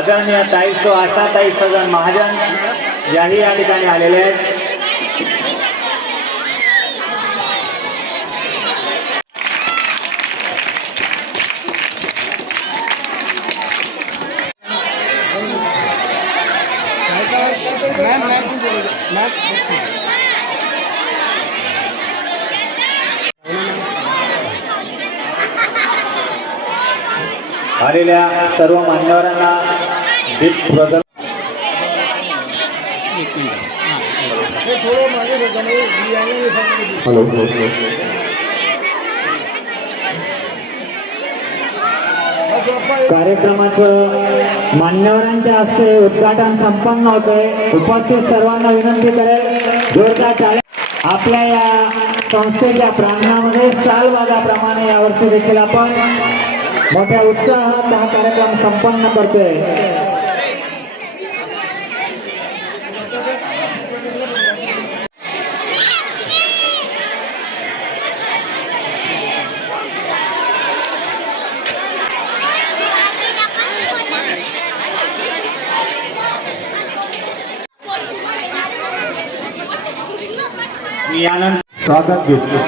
आदरणीय ताईसो आशाताई सजन महाजन याही या ठिकाणी आलेले आहेत। आलेल्या सर्व मान्यवरांना दीप प्रदान कार्यक्रमाचं मान्यवरांच्या हस्ते उद्घाटन संपन्न होते। उपस्थित सर्वांना विनंती करेल जोरदार टाळ्या। आपल्या या संस्थेच्या प्रांगणामध्ये सालवादाप्रमाणे यावर्षी देखील आपण मोठ्या उत्साहात हा कार्यक्रम संपन्न करतोय। मी आनंद स्वागत घेतो।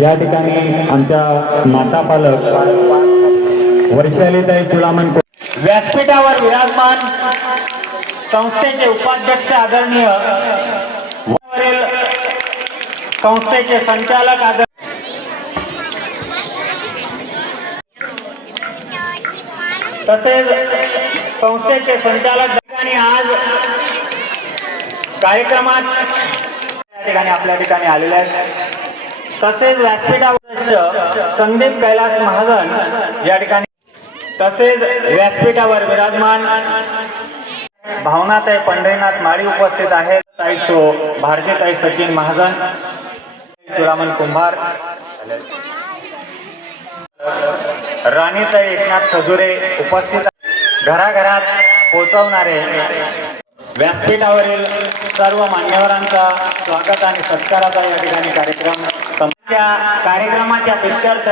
या ठिकाणी आमच्या माता पालक वर्षालीताई चुडामन व्यासपीठावर विराजमान संस्थेचे उपाध्यक्ष आदरणीय संस्थेचे संचालक तसेच संस्थेचे संचालक आणि आज कार्यक्रमात या ठिकाणी आपल्या ठिकाणी आलेले आहेत। तसेच व्यासपीठावर संदीप कैलास महाजन या ठिकाणी तसेच व्यासपीठावर विराजमान भावनाताई पंढरीनाथ माळी उपस्थित आहेत। ताईसो भारतीताई सचिन महाजन चुडामन कुंभार राणीताई एकनाथ खजुरे उपस्थित घराघरात पोहोचवणारे व्यासपीठावरील सर्व मान्यवरांचा स्वागत आणि सत्काराचा या ठिकाणी कार्यक्रम कार्यक्रमाच्या प्रित्यर्थ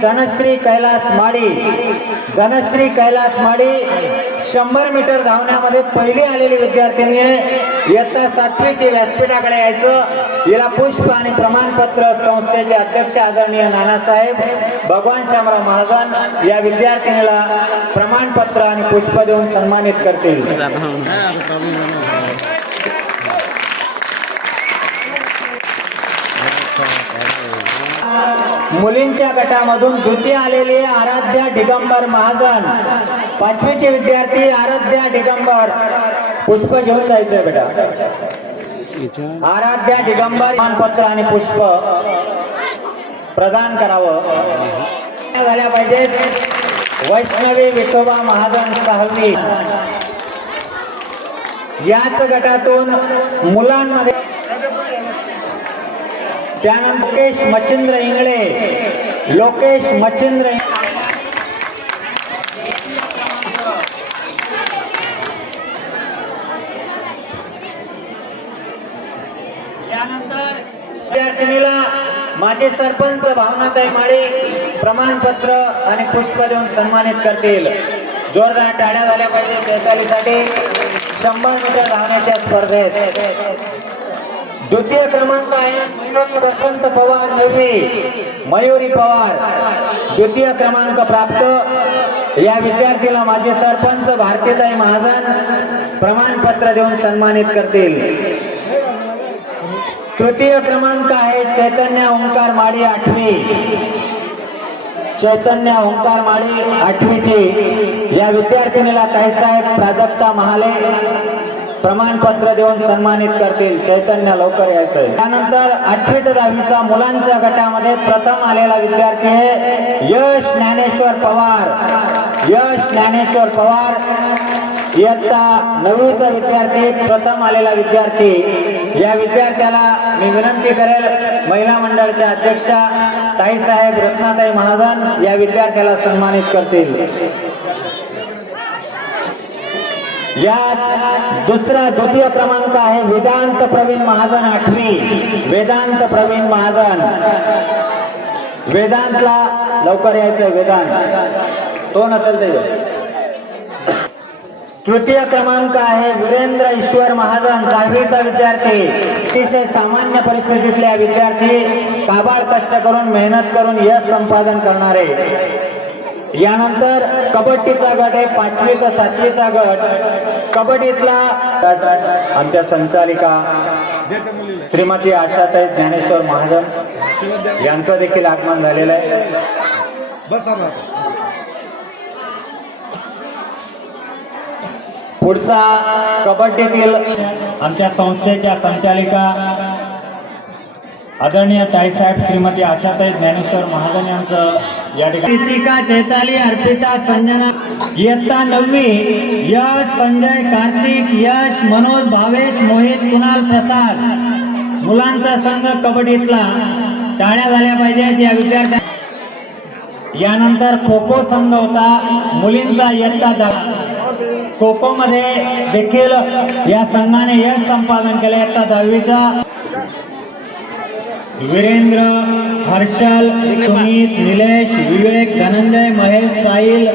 धनश्री कैलास माडी 100 मीटर धावण्यामध्ये पहिली आलेली विद्यार्थिनी आहे। इयत्ता 7वीची व्यासपीठाकडे यायचं। हिला पुष्प आणि प्रमाणपत्र संस्थेचे अध्यक्ष आदरणीय नानासाहेब भगवान शामराव महाजन या विद्यार्थिनीला प्रमाणपत्र आणि पुष्प देऊन सन्मानित करतील। मुलींच्या गटामधून द्वितीय आलेली आराध्या दिगंबर महाजन 5वीचे विद्यार्थी आराध्या दिगंबर पुष्प घेऊन जायचंय बेटा। आराध्या दिगंबर प्रमाणपत्र आणि पुष्प प्रदान करावं झाल्या पाहिजेत। वैष्णवी विठोबा महाजन 6वी याच गटातून मुलांमध्ये त्यानंतर लोकेश मच्छिंद्र इंगळे यानंतर विद्यार्थिनीला माजी सरपंच भावनाताई माळी प्रमाणपत्र आणि पुष्प देऊन सन्मानित करतील। जोरदार टाळ्या झाल्या पाहिजे वैशालीसाठी 100 मीटर धावण्याच्या स्पर्धेत। द्वितीय क्रमांक आहे वसंत पवार मयुरी पवार द्वितीय क्रमांक प्राप्त। या विद्यार्थीला माजी सरपंच भारतीताई महाजन प्रमाणपत्र देऊन सन्मानित करतील। तृतीय क्रमांक आहे चैतन्य ओंकार माडी 8वी, चैतन्य ओंकार माडी 8वीची या विद्यार्थिनीला ताईसाहेब प्राजक्ता महाले प्रमाणपत्र देऊन सन्मानित करतील। चैतन्य लवकर यायचंय। त्यानंतर 8वी ते 10वीचा मुलांच्या गटामध्ये प्रथम आलेला विद्यार्थी आहे यश ज्ञानेश्वर पवार। यश ज्ञानेश्वर पवार इयत्ता 9वीचा विद्यार्थी, प्रथम आलेला विद्यार्थी। या विद्यार्थ्याला मी विनंती करेल महिला मंडळाच्या अध्यक्षा ताईसाहेब रत्नाताई महाजन या विद्यार्थ्याला सन्मानित करतील। यात द्वितीय क्रमांक आहे वेदांत प्रवीण महाजन 8वी, वेदांत प्रवीण महाजन। वेदांतला लवकर यायचं, वेदांत तो नसेल ते। तृतीय क्रमांक आहे वीरेंद्र ईश्वर महाजन 10वीचा विद्यार्थी। अतिशय सामान्य परिस्थितीतल्या विद्यार्थी काबाड कष्ट करून मेहनत करून यश संपादन करणारे। यानंतर कबड्डीचा गट आहे 5वी ते 7वीचा गट। कबड्डीतला आमच्या संचालिका श्रीमती आशाताई ज्ञानेश्वर महाजन यांचं देखील आगमन झालेलं आहे। पुढचा कबड्डीतील आमच्या संस्थेच्या संचालिका आदरणीय ताईसाहेब श्रीमती आशाताई ज्ञानेश्वर महाजन यांचं या ठिकाणी। रितिका, चैताली, अर्पिता, संजना इयत्ता 9वी, यश, संजय, कार्तिक, यश, मनोज, भावेश, मोहित, कुणाल, प्रसाद मुलांचा संघ कबड्डीतला टाळ्या झाल्या पाहिजेत या विद्यार्थ्या। यानंतर खो खो संघ होता मुलींचा इयत्ता 10। खो खो मध्ये देखील या संघाने यश संपादन केले। इयत्ता 10वीचा वीरेंद्र, हर्षल, सुमित, निलेश, विवेक, धनंजय, महेश, साहिल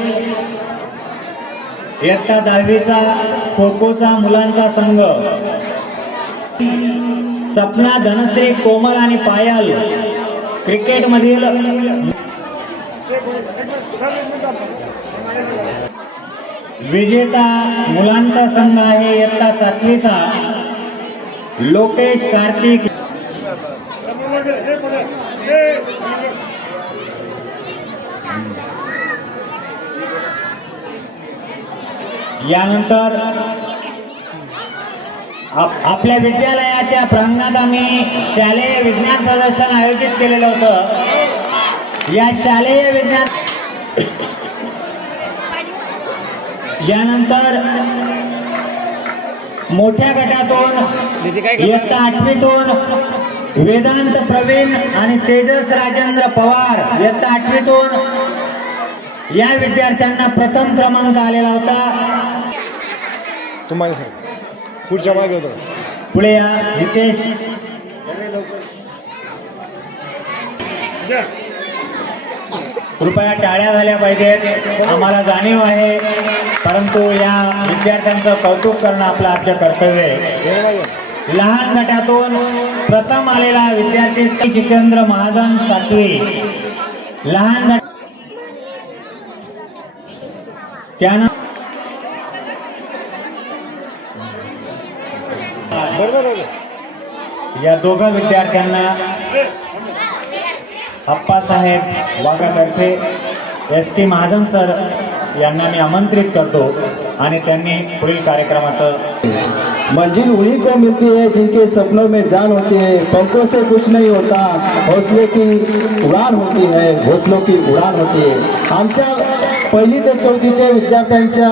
इयत्ता 10वीचा खो खोचा मुलांचा संघ। सपना, धनश्री, कोमल आणि पायल क्रिकेट मधील विजेता मुलांचा संघ आहे इयत्ता 7वीचा लोकेश, कार्तिक। यानंतर आपल्या विद्यालयाच्या प्रांगणात आम्ही शालेय विज्ञान प्रदर्शन आयोजित केलेलं होतं। या शालेय विज्ञान यानंतर मोठ्या गटातून इयत्ता 8वीतून वेदांत प्रवीण आणि तेजस राजेंद्र पवार इयत्ता 8वीतून या विद्यार्थ्यांना प्रथम क्रमांक आलेला होता। तुम्हाला सर पुढच्या मागे होतो पुढे या हितेश। कृपया टाळ्या झाल्या पाहिजेत, आम्हाला जाणीव आहे, परंतु या विद्यार्थ्यांचं कौतुक करणं आपलं आद्य कर्तव्य आहे। लहान गटातून प्रथम आलेला विद्यार्थी जितेंद्र महाजन 7वी लहान गट। त्यानं या दोघा विद्यार्थ्यांना अप्पासाहेब वाघातर्फे ST महाजन सर यांना मी आमंत्रित करतो आणि त्यांनी पुढील कार्यक्रमाचं। मंजिल उन्हीं को मिलती है जिनके सपनों में जान होती है, पंखों से कुछ नहीं होता, हौसले की उड़ान होती है, हौसलों की उड़ान होती है। आमच्या 1ली ते 4थीच्या विद्यार्थ्यांच्या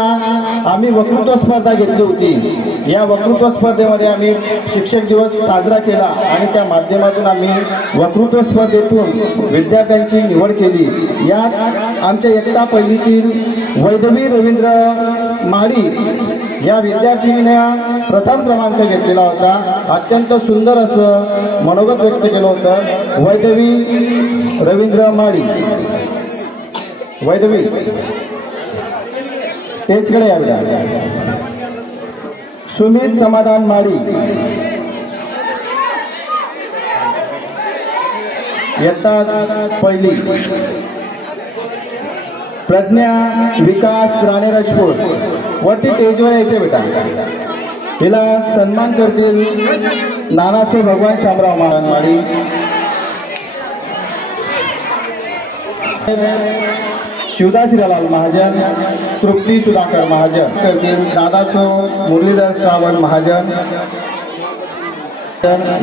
आम्ही वक्तृत्व स्पर्धा घेतली होती। या वक्तृत्व स्पर्धेमध्ये आम्ही शिक्षक दिवस साजरा केला आणि त्या माध्यमातून आम्ही वक्तृत्व स्पर्धेतून विद्यार्थ्यांची निवड केली। यात आमच्या इयत्ता 1लीतील वैदवी रवींद्र माडी या विद्यार्थिनीने प्रथम क्रमांक घेतलेला होता। अत्यंत सुंदर असं मनोगत व्यक्त केलं होतं। वैदवी रवींद्र माडी, वैदवी स्टेजकडे यायला। सुमित समाधान माडी इयत्ता 1ली, प्रज्ञा विकास राणे राजपूत वरती स्टेजवर यायचे बेटा. हिला सन्मान करतील नानासाहेब भगवान शामराव महाराणवाडी. शिवदास हिरालाल महाजन, तृप्ती सुधाकर महाजन करतील दादाचो मुरलीधर श्रावण महाजन.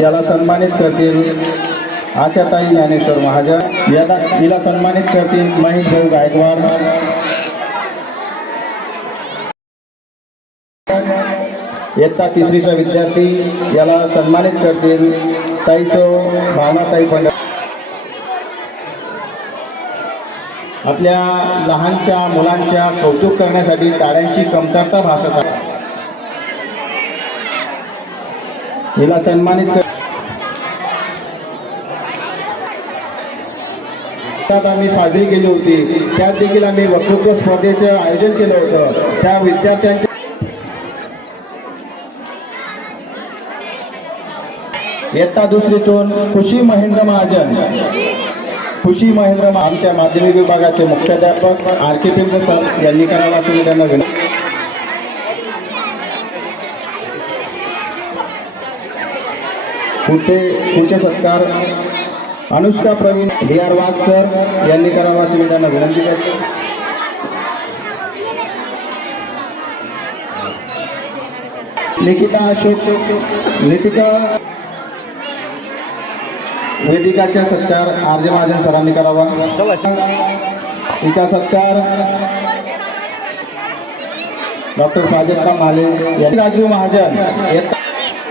याला सन्मानित करतील आशाताई ज्ञानेश्वर महाजन. हिला सन्मानित करतील महेश भाऊ गायकवाड. इयत्ता तिसरीचा विद्यार्थी याला सन्मानित करतील ताईसो भावनाताई पंडित. आपल्या लहानशा मुलांच्या कौतुक करण्यासाठी टाळ्यांची कमतरता भासत आहे. हिला सन्मानित कर. आम्ही साजरी केली होती, त्यात देखील आम्ही वक्तृत्व स्पर्धेचे आयोजन केलं होतं. त्या विद्यार्थ्यांच्या इयत्ता दुसरीतून खुशी महेंद्र महाजन. खुशी महेंद्र आमच्या माध्यमिक विभागाचे मुख्याध्यापक आर्किटेक्ट सर यांनी करावा असं मी त्यांना विनंती. पुढचे सत्कार अनुष्का प्रवीण DR वाघ सर यांनी करावा असं मी त्यांना विनंती करतो. निकिता अशोक नितिका वेदिकाचा सत्कार RJ महाजन सरांनी करावा. तिचा सत्कार डॉक्टर फाजलका माले यांनी. राजू महाजन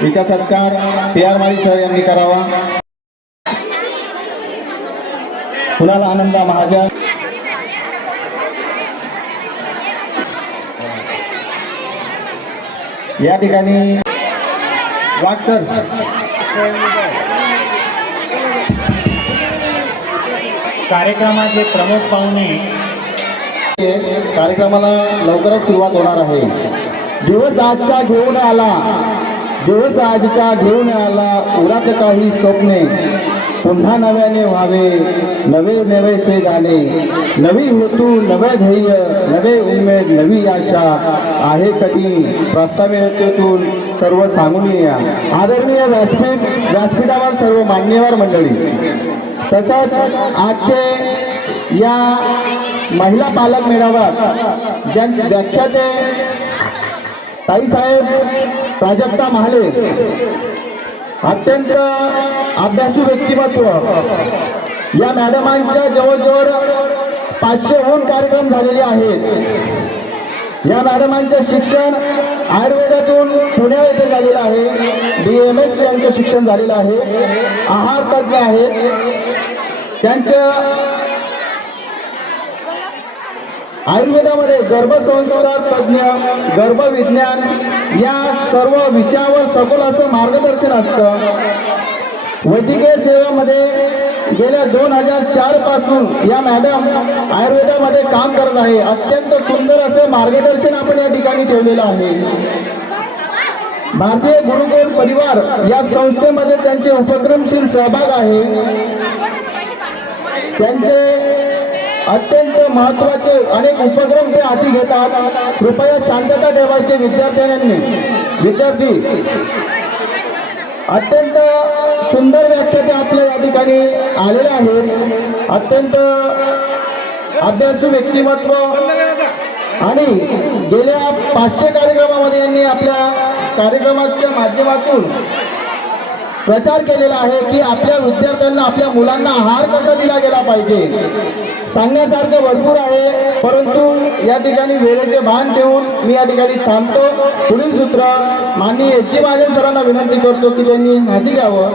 तिचा सत्कार PR माळी सर यांनी करावा. कुणाल आनंदा महाजन या ठिकाणी वाघ सर. कार्यक्रमाचे प्रमुख पाहुणे. कार्यक्रमाला लवकरच सुरुवात होणार आहे. दिवस आजचा घेऊन आला, दिवस आजचा घेऊन आला, उरात काही स्वप्ने पुन्हा नव्याने व्हावे, नवे नवेसे गाणे, नवी हेतू नवे ध्येय, नवे उमेद नवी आशा आहे कधी प्रस्तावितेतून सर्व सांगून या. आदरणीय व्यासपीठावर सर्व मान्यवर मंडळी, तसंच आजचे या महिला पालक मेळाव्यात ज्या व्याख्याते ताईसाहेब प्राजक्ता महाले, अत्यंत अभ्यासू व्यक्तिमत्व, या मॅडमांच्या जवळजवळ 500हून कार्यक्रम झालेले आहेत. या मॅडमांचे शिक्षण आयुर्वेदातून पुणे येथे झालेलं आहे. DMS यांचं शिक्षण झालेलं आहे. आहार तज्ज्ञ आहेत. त्यांचं आयुर्वेदामध्ये गर्भसंस्कार तज्ज्ञ, गर्भविज्ञान या सर्व विषयावर सखोल असं मार्गदर्शन असतं. वैद्यकीय सेवेमध्ये गेल्या 2004 पासून या मॅडम आयुर्वेदामध्ये काम करत आहे. अत्यंत सुंदर असं मार्गदर्शन आपण या ठिकाणी ठेवलेलं आहे. भारतीय गुरुकुल परिवार या संस्थेमध्ये त्यांचे उपक्रमशील सहभाग आहे. त्यांचे अत्यंत महत्त्वाचे अनेक उपक्रम ते हाती घेतात. कृपया शांतता ठेवायचे विद्यार्थी. अत्यंत सुंदर व्याख्याते आपल्या या ठिकाणी आलेले आहेत. अत्यंत अभ्यासू व्यक्तिमत्व आणि गेल्या 500 कार्यक्रमामध्ये यांनी आपल्या कार्यक्रमाच्या माध्यमातून प्रचार केलेला आहे की आपल्या विद्यार्थ्यांना, आपल्या मुलांना आहार कसा दिला गेला पाहिजे. सांगण्यासारखं भरपूर आहे, परंतु या ठिकाणी वेळेचे भान ठेवून मी या ठिकाणी थांबतो. पुढील सूत्र माननीय HG महाजन सरांना विनंती करतो की त्यांनी हाती घ्यावं.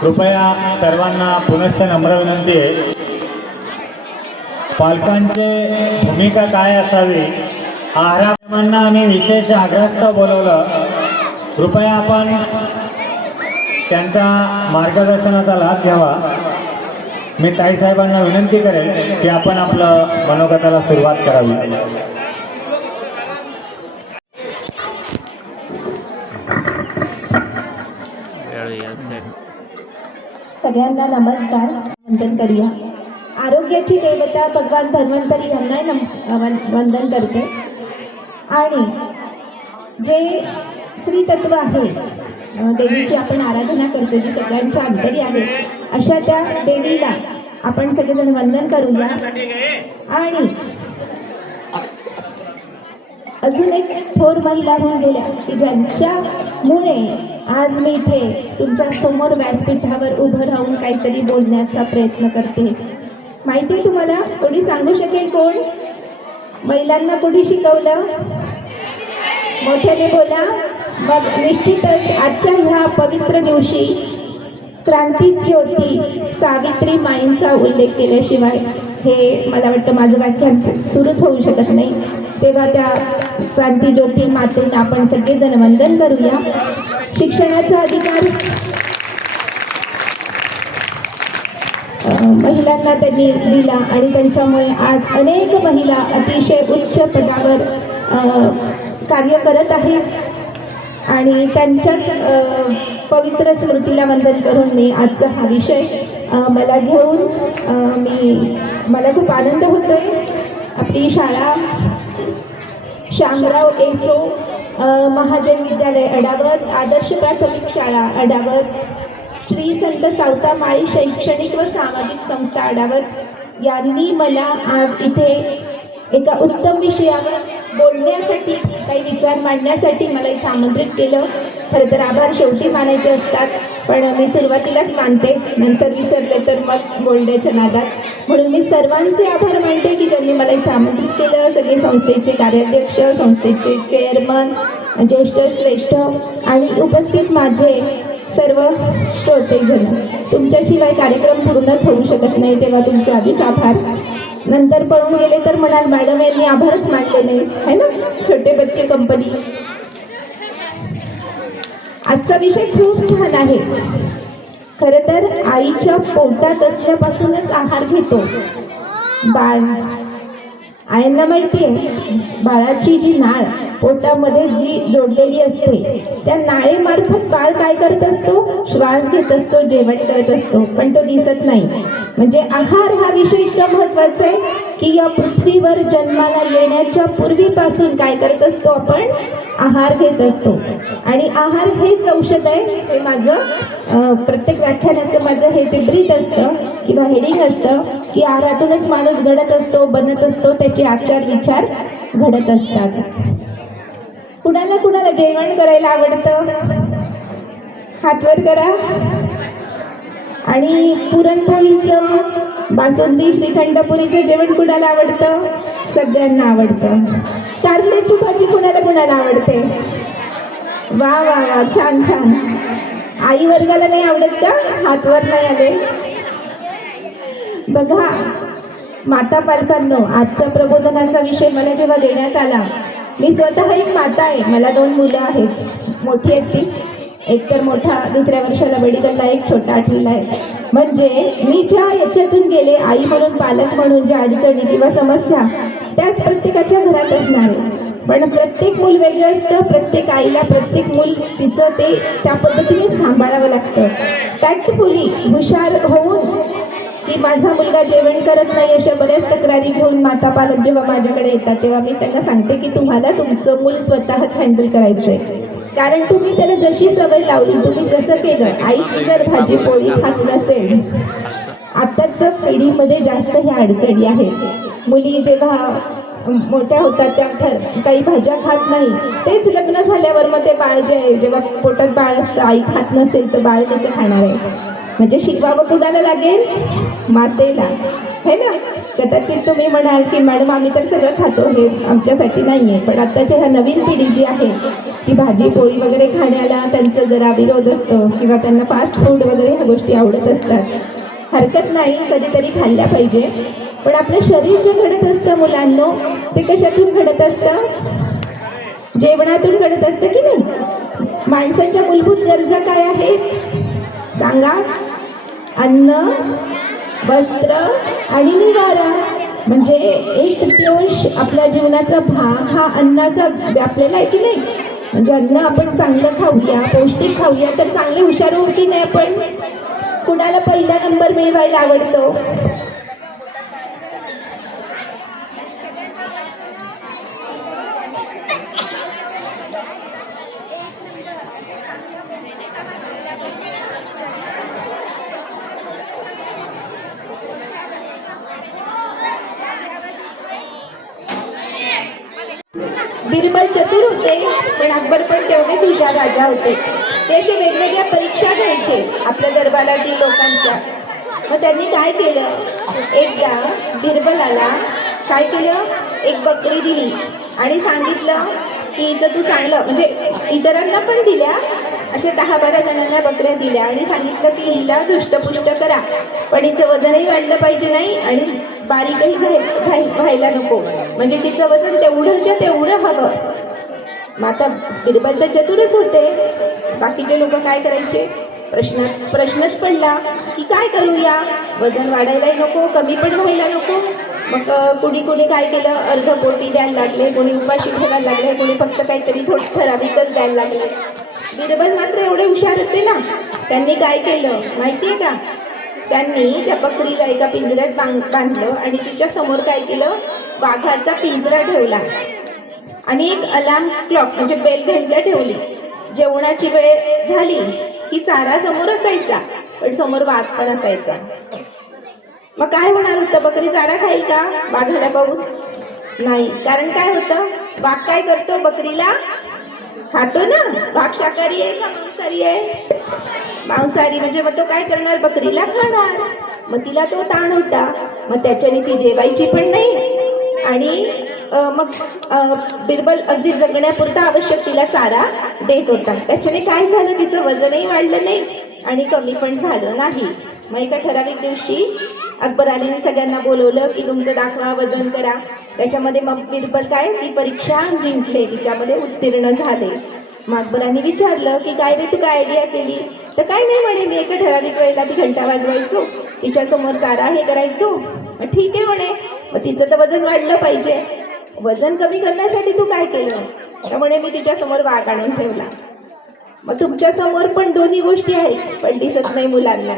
कृपया सर्वांना पुनश्च नम्र विनंती आहे, पालकांची भूमिका काय असावी. आहारांना आम्ही विशेष आग्रहास्तव बोलवलं. कृपया आपण त्यांच्या मार्गदर्शनाचा लाभ घ्यावा. मी ताईसाहेबांना विनंती करेन की आपण आपलं मनोगताला सुरुवात करावी. सगळ्यांना नमस्कार. वंदन करूया. आरोग्याची देवता भगवान धन्वंतरी यांना वंदन करते. आणि जे श्री तत्व आहे, देवीची आपण आराधना करतो, जी सगळ्यांच्या अंतरी आहे, अशा त्या देवीला आपण सगळेजण वंदन करूया. आणि अजून एक थोर महिला होऊन गेल्या की ज्यांच्यामुळे आज मी इथे तुमच्या समोर व्यासपीठावर उभं राहून काहीतरी बोलण्याचा प्रयत्न करते. माहिती आहे तुम्हाला? कोणी सांगू शकेल? कोण? महिलांना कोणी शिकवलं? मोठ्याने बोला. मग निश्चितच आजच्या ह्या पवित्र दिवशी क्रांती ज्योती सावित्री माईंचा उल्लेख केल्याशिवाय हे मला वाटतं माझं व्याख्यान सुरूच होऊ शकत नाही. तेव्हा त्या क्रांती ज्योती मातेने आपण सगळेजण वंदन करूया. शिक्षणाचा अधिकार महिलांना त्यांनी दिला आणि त्यांच्यामुळे आज अनेक महिला अतिशय उच्च पदावर कार्य करत आहेत आणि त्यांच्याच पवित्र स्मृतीला वंदन करून मी आजचा हा विषय मला घेऊन मला खूप आनंद होतोय. आपली शाळा शामराव एसो महाजन विद्यालय अडावत, आदर्श प्राथमिक शाळा अडावत, श्री संत सावता माळी शैक्षणिक व सामाजिक संस्था अडावत यांनी मला आज इथे एका उत्तम विषयावर बोलण्यासाठी, काही विचार मांडण्यासाठी मला इथे आमंत्रित केलं. खरं तर आभार शेवटी मानायचे असतात, पण मी सुरुवातीलाच मानते, नंतर विसरले तर मग बोलण्याच्या नादात. म्हणून मी सर्वांचे आभार मानते की ज्यांनी मला इथे आमंत्रित केलं. सगळे संस्थेचे कार्याध्यक्ष, संस्थेचे चेअरमन, ज्येष्ठ श्रेष्ठ आणि उपस्थित माझे सर्व श्रोतेजन. तुमच्याशिवाय कार्यक्रम पूर्णच होऊ शकत नाही, तेव्हा तुमचे आधीच आभार. नंतर पळून गेले तर म्हणाल मॅडम यांनी आभारच मानले नाही, है ना? छोटे बच्चे कंपनी. आजचा विषय खूप छान आहे. खरं तर आईच्या पोटात असल्यापासूनच आहार घेतो बाळ. आईंना माहिती आहे बाळाची जी नाळ पोटामध्ये जी जोडलेली असते, त्या नाळेमार्फत बाळ काय करत असतो? श्वास घेत असतो, जेवण करत असतो, पण तो दिसत नाही. म्हणजे आहार हा विषय इतका महत्त्वाचा आहे की या पृथ्वीवर जन्माला येण्याच्या पूर्वीपासून काय करत असतो? आपण आहार घेत असतो. आणि आहार हेच औषध आहे. हे माझं प्रत्येक व्याख्यानाचं माझं हे ते ब्रीद असतं किंवा हेडिंग असतं की आहारातूनच माणूस घडत असतो, बनत असतो, त्याचे आचार विचार घडत असतात. कुणाला कुणाला जेवण करायला आवडतं? हातवर करा. आणि पुरणपोळीचं, बासुंदी, श्रीखंडपुरीचं जेवण कुणाला आवडतं? सगळ्यांना आवडतं. कारल्याची भाजी कुणाला कुणाला आवडते? वा वा वा, छान छान. आई वर्गाला नाही आवडत का? हातवर नाही आले. बघा माता पालकांनो, आजचा प्रबोधनाचा विषय मला जेव्हा देण्यात आला, मी स्वतः एक माता आहे. मला 2 मुलं आहेत. मोठी आहेत ती, एक तर मोठा 2ऱ्या वर्षाला मेडिकलला, एक छोटा 8वीला आहे. म्हणजे मी ज्या याच्यातून गेले, आई म्हणून, पालक म्हणून, ज्या अडचणी किंवा समस्या त्याच प्रत्येकाच्या घरात असणार आहे. पण प्रत्येक मूल वेगळं असतं. प्रत्येक आईला प्रत्येक मूल तिचं ते त्या पद्धतीने सांभाळावं लागतं. टॅक्टफुली हुशार होऊन की माझा मुलगा जेवण करत नाही अशा बऱ्याच तक्रारी घेऊन माता पालक जेव्हा माझ्याकडे येतात, तेव्हा मी त्यांना सांगते की तुम्हाला तुमचं मूल स्वतःच हँडल करायचंय. कारण तुम्ही त्याला जशी सवय लावली, तुम्ही जसं केलं, आईची जर भाजी पोळी खात नसेल, आताच्या पिढीमध्ये जास्त ह्या अडचणी आहेत. मुली जेव्हा मोठ्या होतात त्या काही भाज्या खात नाही, तेच लग्न झाल्यावर मग ते बाळ जे आहे, जेव्हा पोटात बाळ असतं, आई खात नसेल तर बाळ कसं खाणार आहे? म्हणजे शिकवावं कुणाला लागेल? मातेला, है ना? कदाचित तुम्ही म्हणाल की मॅडम आम्ही तर सगळं खातो, हे आमच्यासाठी नाही आहे. पण आत्ताच्या ह्या नवीन पिढी जी आहे ती भाजी पोळी वगैरे खाण्याला त्यांचं जरा विरोध असतो किंवा त्यांना फास्ट फूड वगैरे ह्या गोष्टी आवडत असतात. हरकत नाही, कधीतरी खाल्ल्या पाहिजे. पण आपलं शरीर जे घडत असतं मुलांनो, ते कशातून घडत असतं? जेवणातून घडत असतं की नाही? माणसाच्या मूलभूत गरजा काय आहेत सांगा? अन्न, वस्त्र आणि निवारा. म्हणजे 1/3 आपल्या जीवनाचा भाग हा अन्नाचा व्यापलेला आहे की नाही? म्हणजे अन्न आपण चांगलं खाऊया, पौष्टिक खाऊया, तर चांगले हुशार होऊ की नाही आपण? कुणाला पहिला नंबर मिळवायला आवडतो? बिरबल चतुर होते, पण अकबर पण तेवढेच हुशार राजा होते. ते असे वेगवेगळ्या परीक्षा घ्यायचे आपल्या दरबारातील लोकांच्या. मग त्यांनी काय केलं, एकदा बिरबलाला काय केलं, एक बकरी दिली आणि सांगितलं की हिचं तू चांगलं, म्हणजे इतरांना पण दिल्या, अशा 10-12 जणांना बकऱ्या दिल्या आणि सांगितलं की हिला दुष्टपुष्ट करा, पण हिचं वजनही वाढलं पाहिजे नाही आणि बारीकही व्हायला नको, म्हणजे तिचं वजन तेवढंच्या तेवढं हवं. मग आता बिरबल तर चतुरच होते, बाकीचे लोक काय करायचे, प्रश्नच पडला की काय करूया, वजन वाढायलाही नको, कमी पण व्हायला नको. मग कुणी काय केलं, अर्ध पोटी द्यायला लागले, कोणी उपाशी ठेवायला लागले, कोणी फक्त काहीतरी थोडं ठराविकच द्यायला लागले. बिरबल मात्र एवढे हुशार होते ना, त्यांनी काय केलं माहितीये का, त्यांनी त्या बकरीला एका पिंजऱ्यात बांधलं आणि तिच्या समोर काय केलं, वाघाचा पिंजरा ठेवला आणि एक अलार्म क्लॉक म्हणजे बेल घंटा ठेवली. जेवणाची वेळ झाली की चारा समोर असायचा, पण समोर वाघ पण असायचा. मग काय होणार होतं, बकरी चारा खाईल का वाघाला पाहून? नाही, कारण काय होतं, वाघ काय करतो, बकरीला खातो ना. वाघ शाकाहारी आहे का मांसाहारी आहे? मांसाहारी, म्हणजे मग तो काय करणार, बकरीला खाणार. मग तिला तो ताण होता, मग त्याच्याने ती जेवायची पण नाही आणि मग बिरबल अगदी जगण्यापुरता आवश्यक तिला चारा देत होता. त्याच्याने काय झालं, तिचं वजनही वाढलं नाही आणि कमी पण झालं नाही. मग एका ठराविक दिवशी अकबराने सगळ्यांना बोलवलं की तुमचं दाखवा, वजन करा. त्याच्यामध्ये मग बिरबल काय ती परीक्षा जिंकले, तिच्यामध्ये उत्तीर्ण झाले. मग अकबराने विचारलं की काय रे, तू काय आयडिया केली? तर काय नाही म्हणे, मी एका ठराविक वेळेला ती घंटा वाजवायचो, तिच्यासमोर चारा हे करायचो. मग ठीक आहे म्हणे, मग तिचं तर वजन वाढलं पाहिजे, वजन कमी करण्यासाठी तू काय केलं? त्यामुळे मी तिच्यासमोर वाघ आणून ठेवला. मग तुमच्या समोर पण दोन्ही गोष्टी आहेत, पण दिसत नाही मुलांना.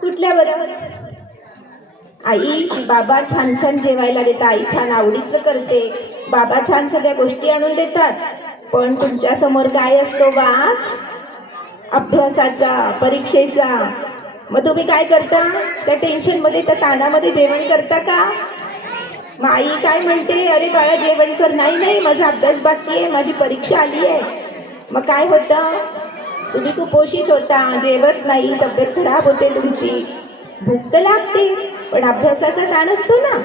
कुठल्या बरं? आई, बाबा छान छान जेवायला देतात, आई छान आवडीचं करते, बाबा छान सगळ्या गोष्टी आणून देतात, पण तुमच्या समोर काय असतो, वाघ अभ्यासाचा, परीक्षेचा. मग तुम्ही काय करता, त्या टेन्शनमध्ये, त्या ताणामध्ये जेवण करता का? मग आई काय म्हणते, अरे बाळा जेवण कर. नाही, माझा अभ्यास बाकी आहे, माझी परीक्षा आली आहे. मग काय होतं, तुम्ही कुपोषित होता, जेवत नाही, तब्येत खराब होते तुमची, भूक तर लागते, पण अभ्यासाचा ताण असतो ना,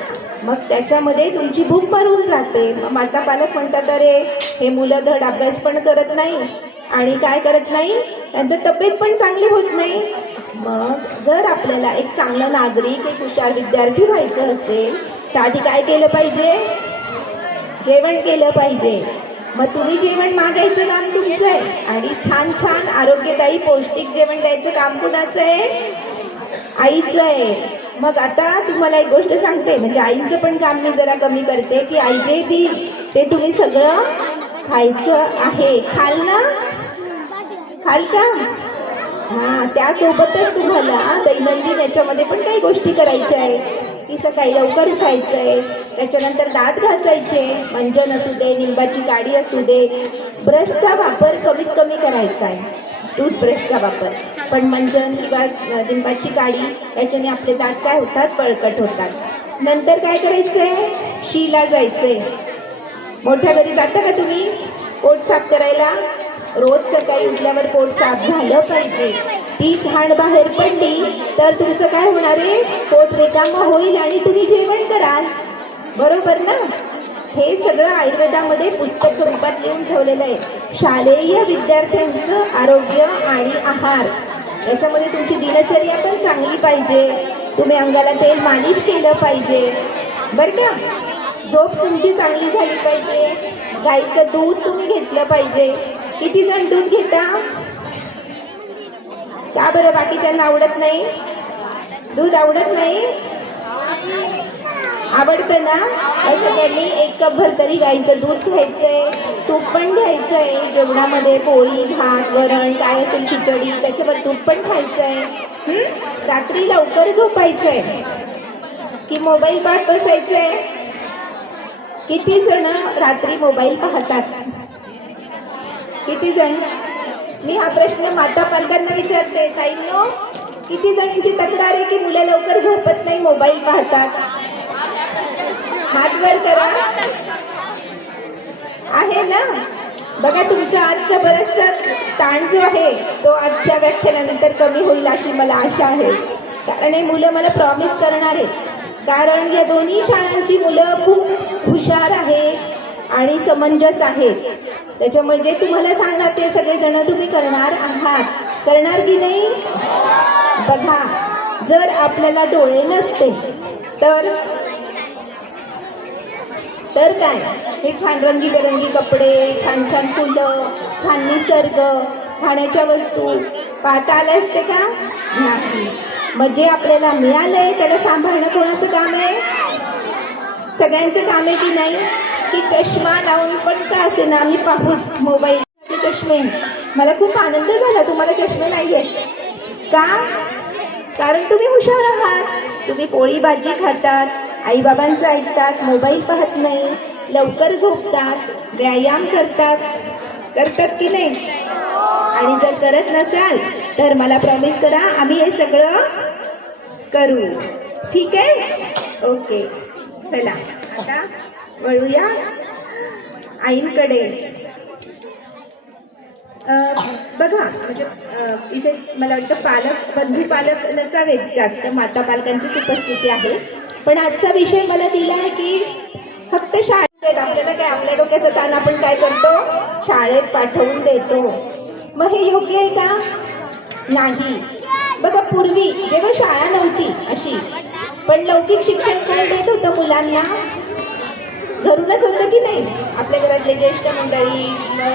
मग त्याच्यामध्ये तुमची भूक मरून जाते. मग माता पालक म्हणतात, अरे हे मुलं धड अभ्यास पण करत नाही आणि काय करत नाही, त्यांचं तब्येत पण चांगली होत नाही. मग जर आपल्याला एक चांगला नागरिक, एक हुशार विद्यार्थी व्हायचं असेल, त्यासाठी काय केलं पाहिजे, जेवण केलं पाहिजे. मग तुम्ही जेवण मागायचं काम तुमचं आहे आणि छान छान आरोग्यदायी पौष्टिक जेवण द्यायचं काम कुणाचं आहे, आईचं आहे. मग आता तुम्हाला एक गोष्ट सांगते, म्हणजे आईचं पण काम मी जरा कमी करते, की आई जे देईल ते तुम्ही सगळं खायचं आहे. खाल ना, खाल का? हां, त्यासोबतच तुम्हाला दैनंदिन याच्यामध्ये पण काही गोष्टी करायच्या आहेत, की सकाळी लवकर उठायचं आहे, त्याच्यानंतर दात घासायचे, मंजन असू दे, निंबाची काडी असू दे, ब्रशचा वापर कमीत कमी करायचा आहे, टूथब्रशचा वापर. पण मंजन किंवा लिंबाची काडी याच्याने आपले दात काय होतात, बळकट होतात. नंतर काय करायचं आहे, शीला जायचं आहे. मोठ्या घरी जाता का तुम्ही पोट साफ करायला? रोज सकाळी उठल्यावर पोट साफ झालं पाहिजे. ती घाण बाहेर पडली तर तुमचं काय होणार आहे, पोट रिकामं होईल आणि तुम्ही जेवण कराल, बरोबर ना? हे सगळं आयुर्वेदामध्ये पुस्तक स्वरूपात लिहून ठेवलेलं आहे. शालेय विद्यार्थ्यांचं आरोग्य आणि आहार, याच्यामध्ये तुमची दिनचर्या पण चांगली पाहिजे, तुम्ही अंगाला तेल मालिश केलं पाहिजे, बरं का? झोप तुमची चांगली झाली पाहिजे, गाईचं दूध तुम्ही घेतलं पाहिजे. किती जण दूध घेता? का बरं बाकीच्यांना आवडत नाही, दूध आवडत नाही? आवडतं ना? असं त्यांनी एक कपभर तरी गाईचं दूध घ्यायचंय, तूप पण घ्यायचंय, जेवणामध्ये पोळी भात वरण काय असेल खिचडी त्याच्यावर तूप पण खायचंय. रात्री लवकर झोपायचंय की मोबाईल पाहत बसायचंय? किती जण रात्री मोबाईल पाहतात? किती जण? मी हा प्रश्न माता पालकांना विचारते. ताईंनो, किती जणांची तक्रार आहे की मुलं लवकर झोपत नाही, मोबाईल पाहतात? हात वर करा. आहे ना? बघा, तुमचा आजचा बराचसा ताण जो आहे तो आजच्या व्याख्यानानंतर कमी होईल अशी मला आशा आहे. कारण हे मुलं मला प्रॉमिस करणार आहेत. कारण या दोन्ही शाळांची मुलं खूप हुशार आहेत आणि समंजस आहेत. त्याच्यामुळे जे तुम्हाला सांगणार ते सगळेजण तुम्ही करणार आहात. करणार की नाही? बघा, जर आपल्याला डोळे नसते तर काय, हे छान रंगीबेरंगी कपडे, छान छान फुलं, छान निसर्ग, खाण्याच्या वस्तू पाहता आल्या असते का? नाही. मग जे आपल्याला मिळालंय त्याला सांभाळणं कोणाचं काम आहे? सगळ्यांचं काम आहे की नाही? की चष्मा लावून पण का असे ना आम्ही पाहूच मोबाईल चष्मे. मला खूप आनंद झाला तुम्हाला चष्मे नाही आहेत का? कारण तुम्ही हुशार आहात. तुम्ही पोळी भाजी खातात, आईबाबांचं ऐकतात, मोबाईल पाहत नाही, लवकर झोपतात, व्यायाम करतात की नाही? आणि जर करत नसाल तर मला प्रॉमिस करा, आम्ही हे सगळं करू. ठीक आहे? ओके, चला आता वळूया आईंकडे. बघा, म्हणजे इथे मला वाटतं बंधू पालक नसावेत जास्त, माता पालकांचीच उपस्थिती आहे. पण आजचा विषय मला दिला आहे की फक्त शाळेत आपल्याला काय, आपल्या डोक्याचा ताण आपण काय करतो? शाळेत पाठवून देतो. मग हे योग्य आहे का? नाही. बघा, पूर्वी जेव्हा शाळा नव्हती अशी, पण लौकिक शिक्षण कोण देत होतं मुलांना? घरूनच होतं की नाही? आपल्या घरातले ज्येष्ठ मंडळी,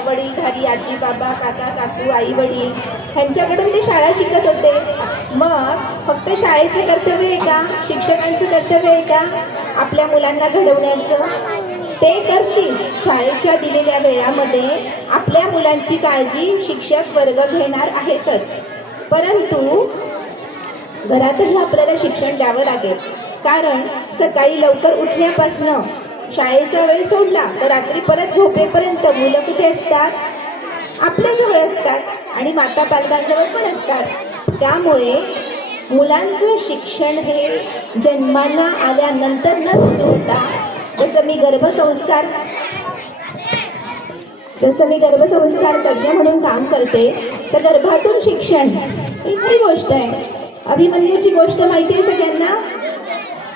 वडीलधारी आजी बाबा काका काकू आई वडील ह्यांच्याकडून ते शाळा शिकत होते. मग फक्त शाळेचे कर्तव्य आहे का? शिक्षकांचं कर्तव्य आहे का आपल्या मुलांना घडवण्याचं? ते करतील. शाळेच्या दिलेल्या वेळामध्ये आपल्या मुलांची काळजी शिक्षक वर्ग घेणार आहेतच. परंतु घरातही आपल्याला शिक्षण द्यावं लागेल. कारण सकाळी लवकर उठण्यापासनं शाळेचा वेळ सोडला तर रात्री परत झोपेपर्यंत मुलं कुठे असतात? आपल्याजवळ असतात आणि माता पालकांजवळ पण असतात. त्यामुळे मुलांचं शिक्षण हे जन्माला आल्यानंतर न सुरू होता. जसं मी गर्भसंस्कार तज्ज्ञ म्हणून काम करते, तर गर्भातून शिक्षण ही खरी गोष्ट आहे. अभिमन्यूची गोष्ट माहिती आहे सगळ्यांना?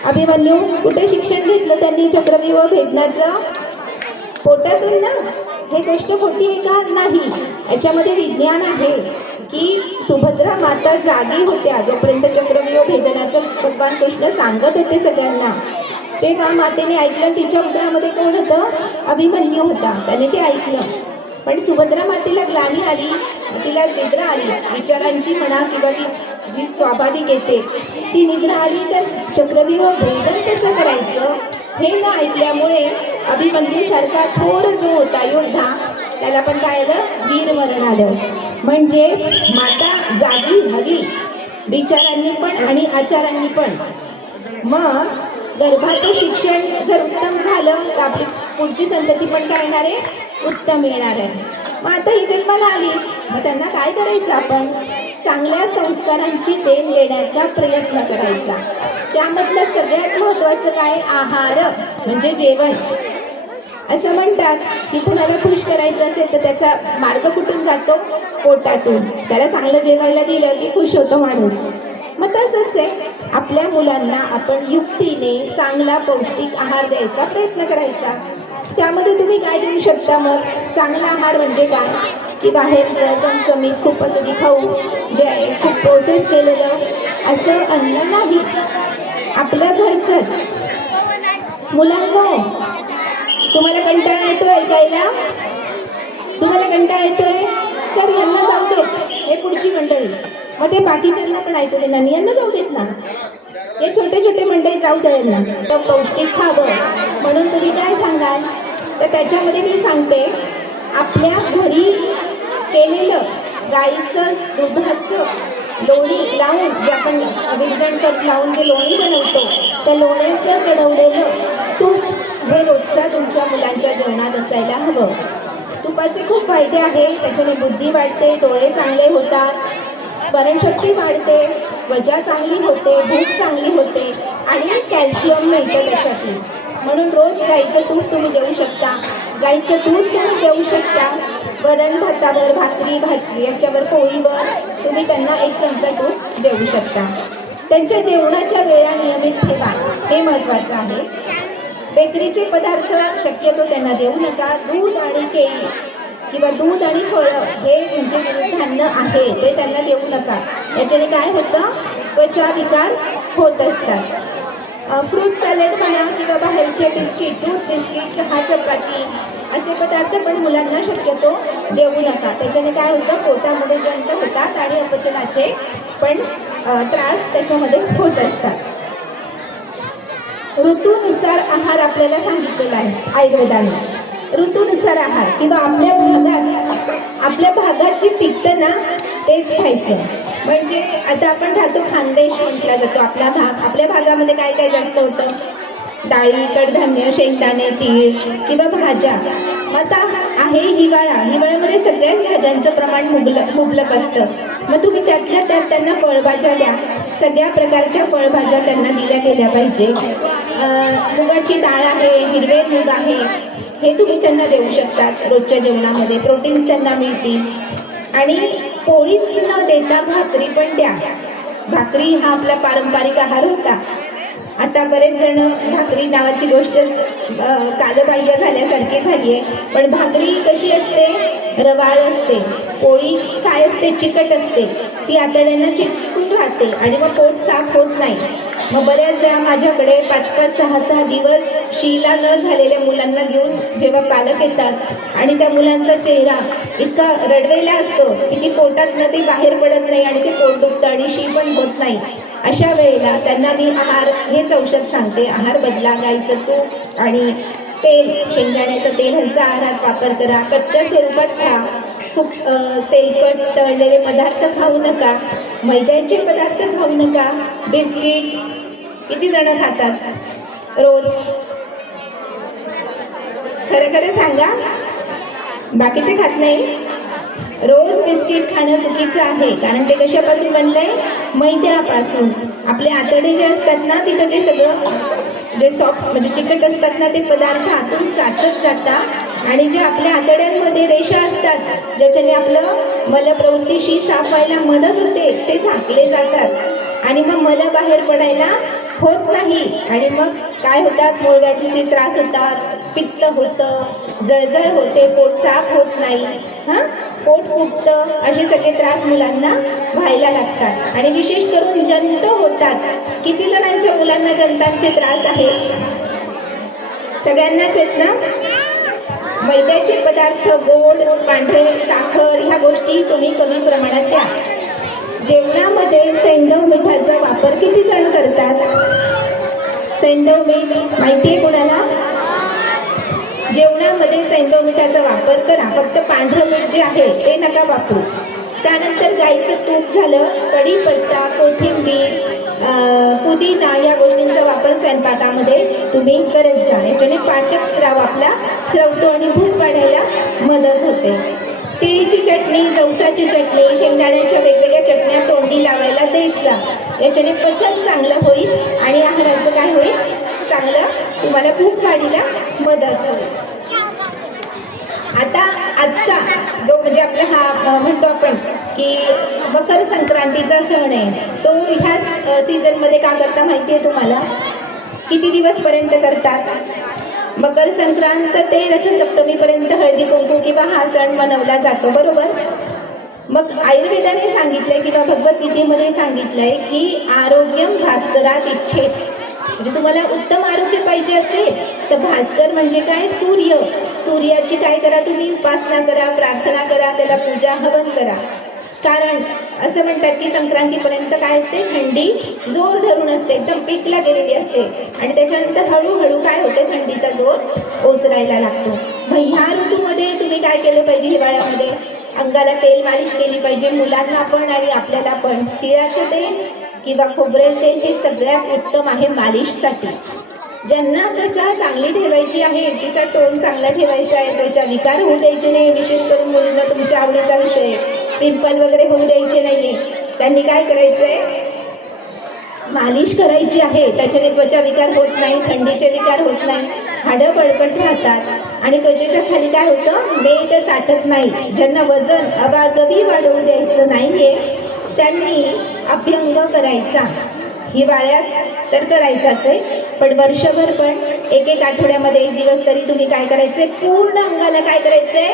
अभिमन्यू कुठे शिक्षण घेतलं त्यांनी? चक्रव्यूह भेदण्याचं पोटातून ना. हे गोष्ट खोटी आहे का? नाही. याच्यामध्ये विज्ञान आहे की सुभद्रा माता जागी होत्या जोपर्यंत चक्रव्यूह भेदण्याचं भगवान कृष्ण सांगत होते सगळ्यांना. तेव्हा मातेने ऐकलं. तिच्या उदरामध्ये कोण होतं? अभिमन्यू होता. त्याने ते ऐकलं. पण सुभद्रा मातेला ग्लानी आली, तिला निद्रा आली, विचारांची म्हणा किंवा जी स्वाभाविक येते ती निद्रा आली. तर चक्रव्यूह भेदन कसं करायचं हे न ऐकल्यामुळे अभिमन्यूसारखा थोर जो होता योद्धा त्याला पण काय आलं? वीरमरण आलं. म्हणजे माता जागी झाली विचारांनी पण आणि आचारांनी पण. मग गर्भाचं शिक्षण जर उत्तम झालं तर आपली पुढची संतती पण काय येणार आहे? उत्तम येणार आहे. मग आता ही जन्माला आली, मग त्यांना काय करायचं? आपण चांगल्या संस्कारांची देण देण्याचा प्रयत्न करायचा. त्यामधलं सगळ्यात महत्त्वाचं काय? आहार म्हणजे जेवण. असं म्हणतात की कुणाला खुश करायचं असेल तर त्याचा मार्ग कुठून जातो? पोटातून. त्याला चांगलं जेवायला दिलं की खुश होतो माणूस. मग तसंच आहे, आपल्या मुलांना आपण युक्तीने चांगला पौष्टिक आहार द्यायचा प्रयत्न करायचा. त्यामध्ये तुम्ही काय देऊ शकता? मग चांगला आहार म्हणजे काय? की बाहेरचं चमचमीत खूप असं खाऊ, जे खूप प्रोसेस केलेलं असं अन्न नाही, आपल्या घरचंच. मुलांनो, तुम्हाला कंटाळा येतोय ऐकायला? तुम्हाला कंटाळा येतोय? तर यांना जाऊ देत, हे पुढची मंडळी. मग ते बाकीच्यांना पण ऐकू देणार नाही, यांना जाऊ देत ना. हे छोटे छोटे मंडळी जाऊ द्याल ना, तर पौष्टिक खावं म्हणून तुम्ही काय सांगाल? तर त्याच्यामध्ये मी सांगते, आपल्या घरी केलेलं गाईचं दुधाचं लोणी लावून, जे आपण विरजण कर लावून जे लोणी बनवतो, त्या लोण्याचं कडवलेलं तूप हे रोजच्या तुमच्या मुलांच्या जेवणात असायला हवं. तुपाचे खूप फायदे आहेत. त्याच्याने बुद्धी वाढते, डोळे चांगले होतात, स्मरणशक्ती वाढते, त्वचा चांगली होते, भूक चांगली होते आणि कॅल्शियम मिळतं त्याच्यातून. म्हणून रोज गाईचं तूप तुम्ही देऊ शकता, गाईचं दूध तुम्ही देऊ शकता. वरण भातावर, भाकरी भाजी याच्यावर, पोळीवर तुम्ही त्यांना 1 चमचा दूध देऊ शकता. त्यांच्या जेवणाच्या वेळा नियमित ठेवा, हे महत्त्वाचं आहे. बेकरीचे पदार्थ शक्यतो त्यांना देऊ नका. दूध आणि केळी किंवा दूध आणि फळं हे म्हणजे धान्य आहे ते त्यांना देऊ नका. याच्याने काय होतं, त्वचा विकार होत असतात. फ्रूट सॅलड म्हणा किंवा बाहेरचे बिस्किट, दूध बिस्किट, चहा चपाती असे पदार्थ पण मुलांना शक्यतो देऊ नका. त्याच्याने काय होतं, पोटामध्ये जंत होतात आणि अपचनाचे पण त्रास त्याच्यामध्ये होत असतात. ऋतूनुसार आहार आपल्याला सांगितलेला आहे आयुर्वेदाने. ऋतूनुसार आहार किंवा आपल्या भागात जे पिकतं ना तेच खायचं. म्हणजे आता आपण राहतो खानदेश म्हटला जातो आपला भाग. आपल्या भागामध्ये काय काय जास्त होतं, डाळी, कडधान्य, शेंगदाणे, तीळ किंवा भाज्या. आता आहे हिवाळा, हिवाळ्यामध्ये सगळ्याच भाज्यांचं प्रमाण मुबलक असतं. मग तुम्ही त्यातल्या त्यात त्यांना फळभाज्या द्या. सगळ्या प्रकारच्या फळभाज्या त्यांना दिल्या गेल्या पाहिजे. मुगाची डाळ आहे, हिरवे मूग आहे, हे तुम्ही त्यांना देऊ शकतात रोजच्या जेवणामध्ये. प्रोटीन्स त्यांना मिळतील. आणि पोळीच न देता भाकरी पण द्या. भाकरी हा आपला पारंपरिक आहार होता. आता बरेच जण भाकरी नावाची गोष्ट कालबाह्य झाल्यासारखी झाली आहे. पण भाकरी कशी असते, रवाळ असते. पोळी काय असते, चिकट असते. ती आतड्यांना चिटकून राहते आणि मग पोट साफ होत नाही. मग बऱ्याच वेळा माझ्याकडे 5-5, 6-6 दिवस शिला न झालेल्या मुलांना घेऊन जेव्हा पालक येतात आणि त्या मुलांचा चेहरा इतका रडवेला असतो की ती पोटातनं ती बाहेर पडत नाही आणि ते पोट दुखतं आणि शी पण होत नाही. अशा वेळेला त्यांना मी आहार हेच औषध सांगते, आहार बदला. गाईचं तूप आणि तेल, शेंगदाण्याचं तेल ह्यांचा आहारात वापर करा. कच्च्या स्वरूपात खा. खूप तेलकट तळलेले पदार्थ खाऊ नका. मैद्याचे पदार्थ खाऊ नका. बिस्किट किती जण खातात रोज? खरं खरं सांगा, बाकीचे खात नाही. रोज बिस्किट खाणं चुकीचं आहे. कारण ते कशापासून बनलंय, मैद्यापासून. आपले आतडे जे असतात ना, तिथं ते सगळं जे सॉफ्ट म्हणजे चिकट असतात ना, ते पदार्थ आतून साचत जातात आणि जे आपल्या आतड्यांमध्ये रेषा असतात ज्याच्याने आपलं मलप्रवृत्तीशी साफ व्हायला मदत होते, ते झाकले जातात आणि मग मल बाहेर पडायला होत नाही. आणि मग काय होतात, मूळव्याधीचे त्रास होतात, पित्त होतं, जळजळ होते, पोट साफ होत नाही, पोट फुटतं, असे सगळे त्रास मुलांना व्हायला लागतात. आणि विशेष करून जंत होतात. किती जणांच्या मुलांना जंतांचे त्रास आहेत? सगळ्यांनाच आहेत ना? मैद्याचे पदार्थ, गोड, पांढरे, साखर ह्या गोष्टी तुम्ही कमी प्रमाणात द्या. जेवणामध्ये सैंधव मिठाचा वापर किती जण करतात? सैंधव मीठ माहिती आहे कोणाला? जेवणामध्ये सैंधव मिठाचा वापर करा. फक्त पांढरं मीठ जे आहे ते नका वापरू. त्यानंतर गाईचं तूप झालं, कढीपत्ता, कोथिंबीर, पुदिना या गोष्टींचा वापर स्वयंपाकामध्ये तुम्ही करत जा. याच्याने पाचक स्राव आपला स्रवतो आणि भूक वाढायला मदत होते. तिळीची चटणी, जवसाची चटणी, शेंगदाण्याच्या वेगवेगळ्या चटण्या तोंडी लावायला देत जा. याच्याने पचन चांगलं होईल आणि आहाराचं काय होईल, चांगलं तुम्हाला भूक वाढीला मदत होईल. आता आजचा जो म्हणजे आपला हा म्हणतो आपण की मकर संक्रांतीचा सण आहे, तो ह्याच सीझनमध्ये का करता माहिती आहे तुम्हाला? किती दिवसपर्यंत करतात? मकर संक्रांत ते रथसप्तमीपर्यंत हळदी कुंकू किंवा हा सण मनवला जातो, बरोबर? मग आयुर्वेदाने सांगितलंय किंवा भगवद्गीतेमध्ये सांगितलंय की आरोग्यम भास्करात इच्छेत. म्हणजे तुम्हाला उत्तम आरोग्य पाहिजे असेल तर भास्कर म्हणजे काय, सूर्य. सूर्याची काय करा, तुम्ही उपासना करा, प्रार्थना करा, त्याला पूजा हवन करा. कारण असं म्हणतात की संक्रांतीपर्यंत काय असते, थंडी जोर धरून असते, एकदम पीकला गेलेली असते आणि त्याच्यानंतर हळूहळू काय होते, थंडीचा जोर ओसरायला लागतो. मग ह्या ऋतूमध्ये तुम्ही काय केलं पाहिजे, हिवाळ्यामध्ये अंगाला तेल मालिश केली पाहिजे, मुलांना पण आणि आपल्याला पण. तिळाचं तेल किंवा खोबरेल तेल हे सगळ्यात उत्तम आहे मालिशसाठी. ज्यांना त्वचा चांगली ठेवायची आहे, तिचा टोन चांगला ठेवायचा आहे, त्वचा विकार होऊ द्यायचे नाही, विशेष करून मुलींना तुमच्या आवडीचा विषय, पिंपल वगैरे होऊ द्यायचे नाहीये, त्यांनी काय करायचंय, मालिश करायची आहे. त्याच्याने त्वचा विकार होत नाही, थंडीचे विकार होत नाही, हाडं बळकट राहतात आणि त्वचेच्या खाली काय होतं, मेद साठत नाही. ज्यांना वजन अबाजवी वाढवू द्यायचं नाहीये त्यांनी अभ्यंग करायचा. हिवाळ्यात तर करायचाच आहे, पण वर्षभर पण एक आठवड्यामध्ये 1 दिवस तरी तुम्ही काय करायचंय, पूर्ण अंगाला काय करायचंय,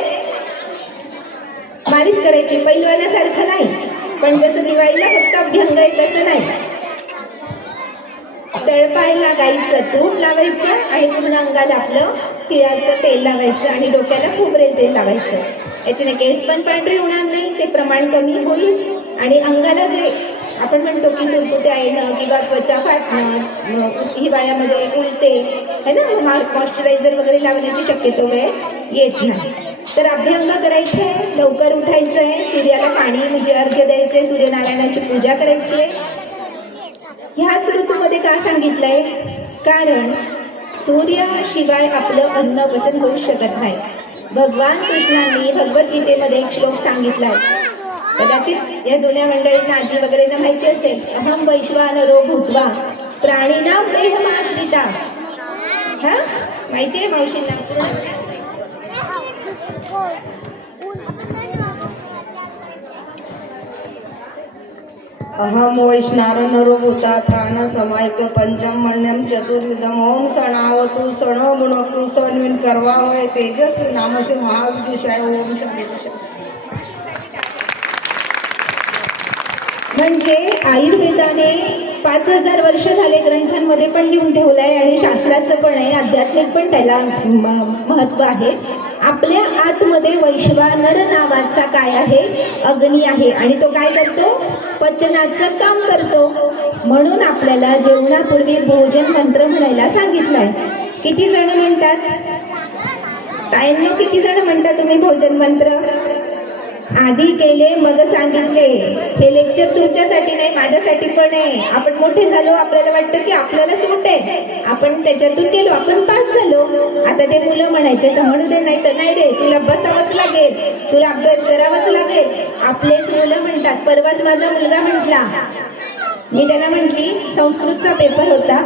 मालिश करायची. पैलवानासारखं नाही, पण जसं दिवाळीला फक्त अभ्यंग आहे तसं नाही. तळपायला गाईचं तूप लावायचं आणि पूर्ण अंगाला आपलं तिळाचं तेल लावायचं आणि डोक्याला खोबरेल तेल लावायचं. याच्याने केस पण पांढरे होणार नाही, ते प्रमाण कमी होईल आणि अंगाला जे आपण म्हणतो की सुरकुत्या येणं किंवा त्वचा फाटणं, हिवाळ्यामध्ये उलटे है ना, मॉइश्चरायझर वगैरे लावण्याची शक्यता वेळ येत नाही. तर अभ्यंग करायचं आहे, लवकर उठायचं आहे, सूर्याला पाणी म्हणजे अर्घ्य द्यायचं आहे, सूर्यनारायणाची पूजा करायची आहे. ह्याच ऋतूमध्ये का सांगितलंय, कारण सूर्याशिवाय आपलं अन्न पचन होऊ शकत नाही. भगवान कृष्णांनी भगवद्गीतेमध्ये एक श्लोक सांगितलाय, कदाचित या जुन्या मंडळींना आजी वगैरेंना माहिती असेल, अहम वैश्वानरो भूत्वा प्राणिनां देहमाश्रिता. हा माहिती आहे मावशींना? अहम वैष्णारो भूता प्राण समायतो पंचमण्यम चतुर्विधम ओम सणावतु सणो गुणवतु सणविन करवा होय तेजस्वी नामसे महाविदुषाय ओम शक्ती. म्हणजे आयुर्वेदाने 5000 वर्ष झाले ग्रंथांमध्ये पण लिहून ठेवलं आहे आणि शास्त्राचं पण आहे, आध्यात्मिक पण त्याला महत्त्व आहे. आपल्या आतमध्ये वैश्वानर नावाचा काय आहे, अग्नी आहे आणि तो काय करतो, पचनाचं काम करतो. म्हणून आपल्याला जेवणापूर्वी भोजन मंत्र म्हणायला सांगितलंय. किती जण म्हणतात ताईंनो, किती जण म्हणता तुम्ही भोजन मंत्र? आधी केले मग सांगितले. हे लेक्चर तुमच्यासाठी नाही, माझ्यासाठी पण आहे. आपण मोठे झालो, आपल्याला वाटतं की आपल्याला सूट आहे, आपण त्याच्यातून गेलो, आपण पास झालो. आता ते मुलं म्हणायचे तर म्हणू दे, नाही तर नाही रे, तुला बसावंच लागेल, तुला अभ्यास करावाच लागेल. आपलेच मुलं म्हणतात. परवाच माझा मुलगा म्हटला, मी त्याला म्हटली संस्कृतचा पेपर होता,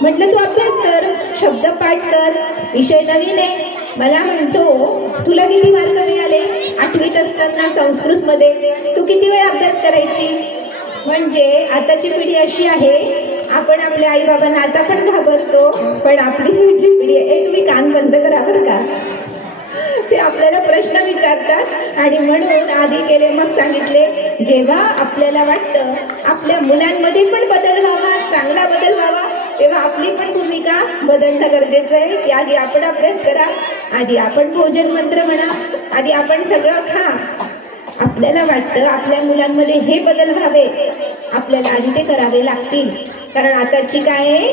म्हटलं तू अभ्यास कर, शब्द पाठ कर, विषय नवीन आहे. मला म्हणतो तुला किती मार्क मिळाले 8वीत असताना संस्कृतमध्ये, तू किती वेळ अभ्यास करायची? म्हणजे आताची पिढी अशी आहे, आपण आपल्या आईबाबांना आता पण घाबरतो, पण आपली जी पिढी आहे, तुम्ही कान बंद करा बरं का, ते आपल्याला प्रश्न विचारतात. आणि म्हणून आधी केले मग सांगितले. जेव्हा आपल्याला वाटतं आपल्या मुलांमध्ये पण बदल व्हावा, चांगला बदल व्हावा, तेव्हा आपली पण भूमिका बदलणं गरजेचं आहे की आधी आपण अभ्यास करा, आधी आपण भोजन मंत्र म्हणा, आधी आपण सगळं खा. आपल्याला वाटतं आपल्या मुलांमध्ये हे बदल व्हावे, आपल्याला आधी ते करावे लागतील. कारण आताची काय आहे,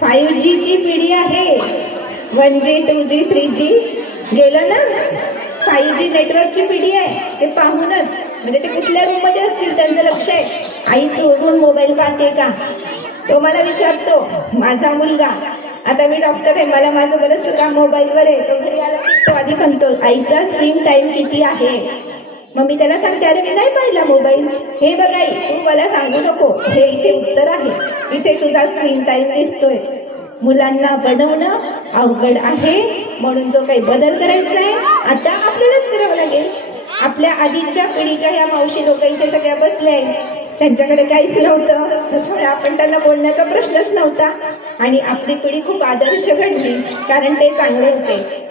5G ची पिढी आहे. 1G 2G 3G गेलं ना, 5G नेटवर्कची पिढी आहे. ते पाहूनच म्हणजे ते कुठल्या रूममध्ये असतील त्यांचं लक्ष आहे, आई चोरून मोबाईल पाहते का. तो मला विचारतो, माझा मुलगा, आता मी डॉक्टर आहे, मला माझं बरंचसं काम मोबाईलवर आहे. तो घरी आला की तो आधी म्हणतो आईचा स्क्रीन टाईम किती आहे. मग मी त्याला सांगते, अरे मी नाही पाहिला मोबाईल. हे बघ आई, तू मला सांगू नको, हे इथे उत्तर आहे, इथे तुझा स्क्रीन टाईम दिसतोय. मुलांना बनवणं अवघड आहे, म्हणून जो काही बदल करायचा आहे आता आपल्यालाच करावं लागेल. आपल्या आधीच्या पिढीच्या ह्या मावशी लोक इथे सगळ्या बसल्या आहेत, त्यांच्याकडे काहीच नव्हतं, त्याच्यामुळे आपण त्यांना बोलण्याचा प्रश्नच नव्हता. आणि आपली पिढी खूप आदर्श घडली, कारण ते चांगले होते.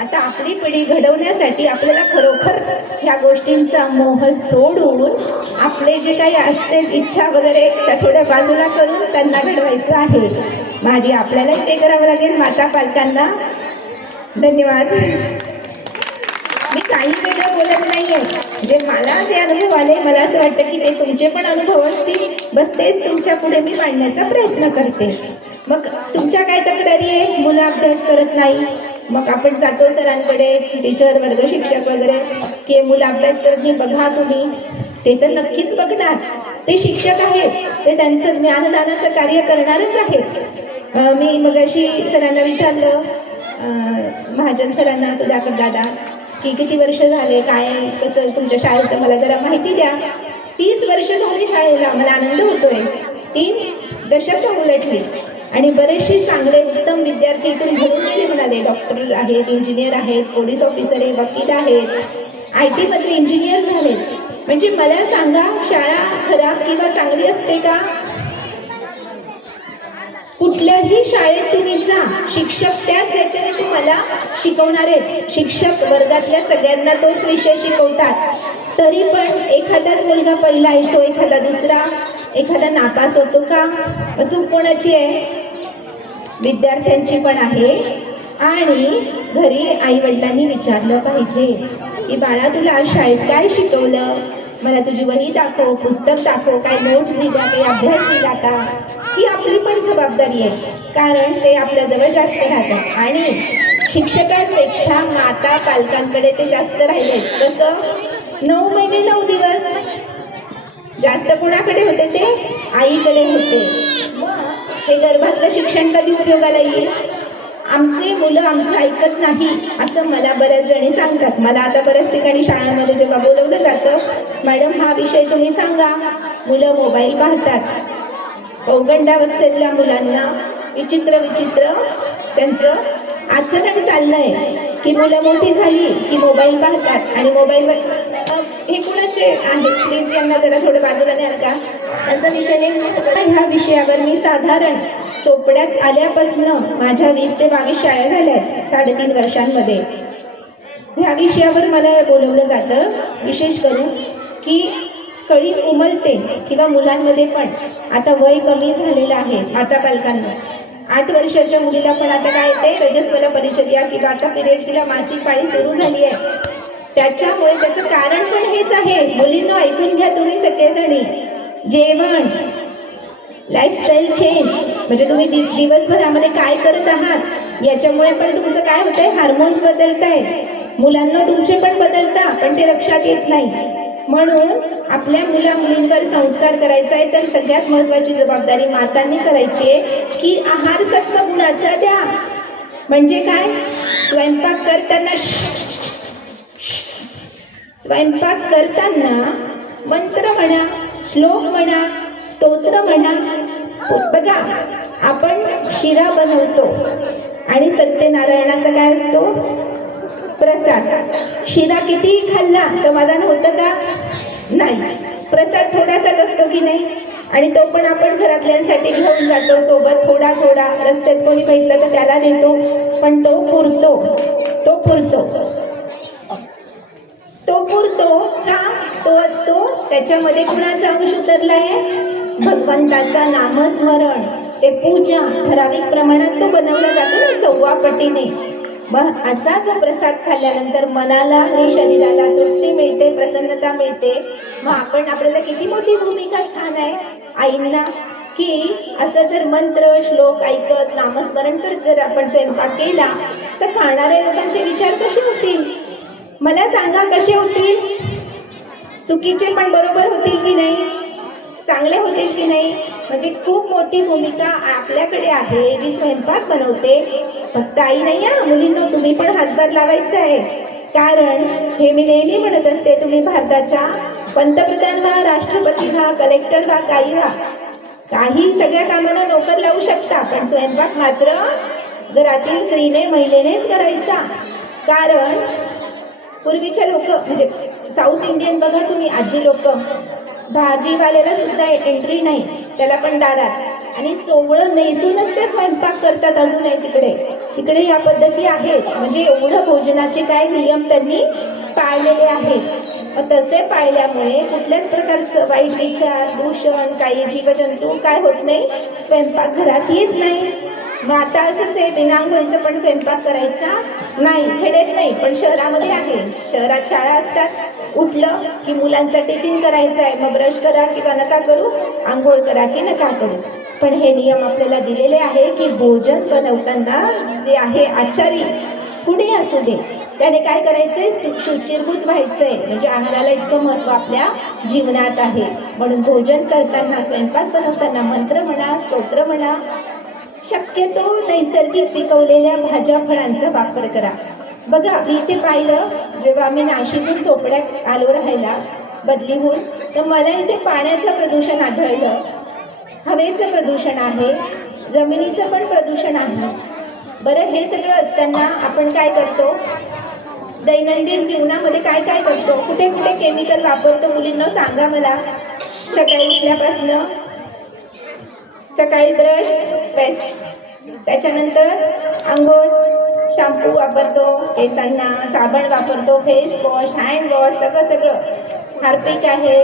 आता आपली पिढी घडवण्यासाठी आपल्याला खरोखर ह्या गोष्टींचा मोह सोडून आपले जे काही असते इच्छा वगैरे त्या थोड्या बाजूला करून त्यांना घडवायचं आहे. माझी आपल्यालाही ते करावं लागेल, माता पालकांना. धन्यवाद. मी काही वेगळं बोलत नाहीये. जे मला जे अनुभव आले, मला असं वाटतं की ते तुमचे पण अनुभव असतील, बस तेच तुमच्या पुढे मी मांडण्याचा प्रयत्न करते. मग तुमच्या काय तक्रारी आहे? मुलं अभ्यास करत नाही. मग आपण जातो सरांकडे, टीचर, वर्ग शिक्षक वगैरे, की मुलं अभ्यास करत नाही, बघा तुम्ही. ते तर नक्कीच बघणार, ते शिक्षक आहेत, ते त्यांचं ज्ञानदानाचं कार्य करणारच आहेत. मी मगाशी सरांना विचारलं, महाजन सरांना, सुधाकर दादा, की किती वर्ष झाले, काय कसं तुमच्या शाळेचं मला जरा माहिती द्या. 30 वर्ष झाली शाळेला, मला आनंद होतोय. 3 दशकं उलटली आणि बरेचसे चांगले उत्तम विद्यार्थी इथून घडून गेले म्हणाले. डॉक्टर आहेत, इंजिनियर आहेत, पोलीस ऑफिसर आहे, वकील आहेत, IT मध्ये इंजिनियर झालेत. म्हणजे मला सांगा, शाळा खराब किंवा चांगली असते का? कुठल्याही शाळेत तुम्ही जा, शिक्षक त्याच ह्याच्याने तुम्हाला शिकवणार आहेत. शिक्षक वर्गातल्या सगळ्यांना तोच विषय शिकवतात. तरी पण एखादाच मुलगा पहिला येतो, एखादा दुसरा, एखादा नापास होतो का? चूक कोणाची आहे? विद्यार्थ्यांची पण आहे. आणि घरी आई वडिलांनी विचारलं पाहिजे की बाळा, तुला आज शाळेत काय शिकवलं? मला तुझी वही दाखव, पुस्तक दाखव, काय नोट्स दिल्या, काही अभ्यास दिला का? ही आपली पण जबाबदारी आहे, कारण ते आपल्याजवळ जास्त राहतात. आणि शिक्षकांपेक्षा माता पालकांकडे ते जास्त राहिले. कसं? 9 महिने 9 दिवस जास्त कोणाकडे होते? ते आईकडे होते. मग हे गर्भातलं शिक्षण कधी उपयोगाला येईल? आमचे मुलं आमचं ऐकत नाही असं मला बऱ्याच जणी सांगतात. मला आता बऱ्याच ठिकाणी शाळांमध्ये जेव्हा बोलवलं जातं, मॅडम हा विषय तुम्ही सांगा, मुलं मोबाईल पाहतात. पौगंडावस्थेतल्या मुलांना विचित्र त्यांचं आचरण चाललंय की मुलं मोठी झाली की मोबाईल पाहतात आणि मोबाईलवर हे कुणाचे आहेत? प्लीज यांना जरा थोडं बाजूला न्याल का? त्यांचा विषय नाही. ह्या विषयावर मी साधारण चोपड्यात आल्यापासनं माझ्या 20 ते 22 शाळा झाल्यात 3.5 वर्षांमध्ये. ह्या विषयावर मला बोलवलं जातं, विशेष करून की कळी उमलते किंवा मुलांमध्ये पण आता वय कमी झालेलं आहे. आता पालकांना 8 वर्षाच्या मुलीला पण आता काय येते? रजस्वला परिचर्या किंवा आता पिरियड, तिला मासिक पाळी सुरू झाली आहे. त्याच्यामुळे त्याचं कारण पण हेच आहे. मुलींना ऐकून घ्या तुम्ही सगळेजणी, जेवण, लाईफस्टाईल चेंज, म्हणजे तुम्ही दिवसभरामध्ये काय करत आहात याच्यामुळे पण तुमचं काय होतंय? हार्मोन्स बदलत आहेत. मुलांना तुमचे पण बदलता, पण ते लक्षात येत नाही. म्हणून आपल्या मुलींवर संस्कार करायचा आहे तर सगळ्यात महत्त्वाची जबाबदारी मातांनी करायची आहे की आहार सत्व गुणाचा द्या. म्हणजे काय? स्वयंपाक करताना मंत्र म्हणा, श्लोक म्हणा, स्तोत्र म्हणा. बघा, आपण शिरा बनवतो आणि सत्यनारायणाचा काय असतो? प्रसाद. शिरा कितीही खाल्ला समाधान होतं का? नाही. प्रसाद थोडासाच असतो की नाही? आणि तो पण आपण घरातल्यांसाठी घेऊन जातो सोबत, थोडा रस्त्यात कोणी भेटलं तर त्याला देतो, पण तो पुरतो का? तो असतो त्याच्यामध्ये कुणाचा अंश उतरलाय? भगवंताचा नामस्मरण, ते पूजा ठराविक प्रमाणात तो बनवला जातो ना, 1.25 पटीने. मग असा जो प्रसाद खाल्ल्यानंतर मनाला आणि शरीराला तृप्ती मिळते, प्रसन्नता मिळते. मग आपल्याला किती मोठी भूमिका छान आहे आईंना, की असं जर मंत्र श्लोक ऐकत नामस्मरण करत जर आपण स्वयंपाक केला तर खाणाऱ्या लोकांचे विचार कसे होतील? मला सांगा, कसे होतील? चुकीचे पण बरोबर होतील की नाही? चांगले होतील की नाही? म्हणजे खूप मोठी भूमिका आपल्याकडे आहे जी स्वयंपाक बनवते. फक्त आई नाही आहे, मुलींनो तुम्ही पण हातभार लावायचा आहे. कारण हे मी नेहमी म्हणत असते, तुम्ही भारताच्या पंतप्रधान व्हा, राष्ट्रपती व्हा, कलेक्टर व्हा, काही सगळ्या कामाला नोकर लावू शकता, पण स्वयंपाक मात्र घरातील स्त्रीने, महिलेनेच करायचा. कारण पूर्वीच्या लोक, म्हणजे साऊथ इंडियन बघा तुम्ही, आजी लोक, भाजीवाल्याला सुद्धा एंट्री नाही, त्याला पण दारात, आणि सोवळं नेसूनच ते स्वयंपाक करतात. अजूनही तिकडे या पद्धती आहेत. म्हणजे एवढं भोजनाचे काय नियम त्यांनी पाळलेले आहेत. मग तसे पाळल्यामुळे कुठल्याच प्रकारचं वाईट विचार, दूषण, काही जीवजंतू काय होत नाही, स्वयंपाक घरात येत नाही. मग आता असंच आहे, बिनांघोळीचं पण स्वयंपाक करायचा नाही, खेड्यात नाही पण शहरामध्ये आहे. शहरात शाळा असतात, उठलं की मुलांचा टिफिन करायचा आहे, मग ब्रश करा किंवा नका करू, आंघोळ करा की नका करू. पण हे नियम आपल्याला दिलेले आहे की भोजन बनवताना जे आहे आचारी कुणी असू दे, त्याने काय करायचंय, शुचिर्भूत व्हायचंय. म्हणजे आहाराला इतकं महत्त्व आपल्या जीवनात आहे. म्हणून भोजन करताना, स्वयंपाक बनवताना मंत्र म्हणा, स्तोत्र म्हणा, शक्यतो नैसर्गिक पिकवलेल्या भाज्या फळांचा वापर करा. बघा, मी इथे पाहिलं, जेव्हा आम्ही नाशिकहून चोपड्यात आलो राहायला बदली होऊन, तर मला इथे पाण्याचं प्रदूषण आढळलं, हवेचं प्रदूषण आहे, जमिनीचं पण प्रदूषण आहे. बरं, हे सगळं असताना आपण काय करतो, दैनंदिन जीवनामध्ये काय काय करतो, कुठे कुठे केमिकल वापरतो मुलींना सांगा मला. सकाळी उठल्यापासनं सकाळी ब्रश, पेस्ट, त्याच्यानंतर आंघोळ, शॅम्पू वापरतो, केसांना साबण वापरतो, फेस वॉश, हँड वॉश, सगळं हार्पिक आहे,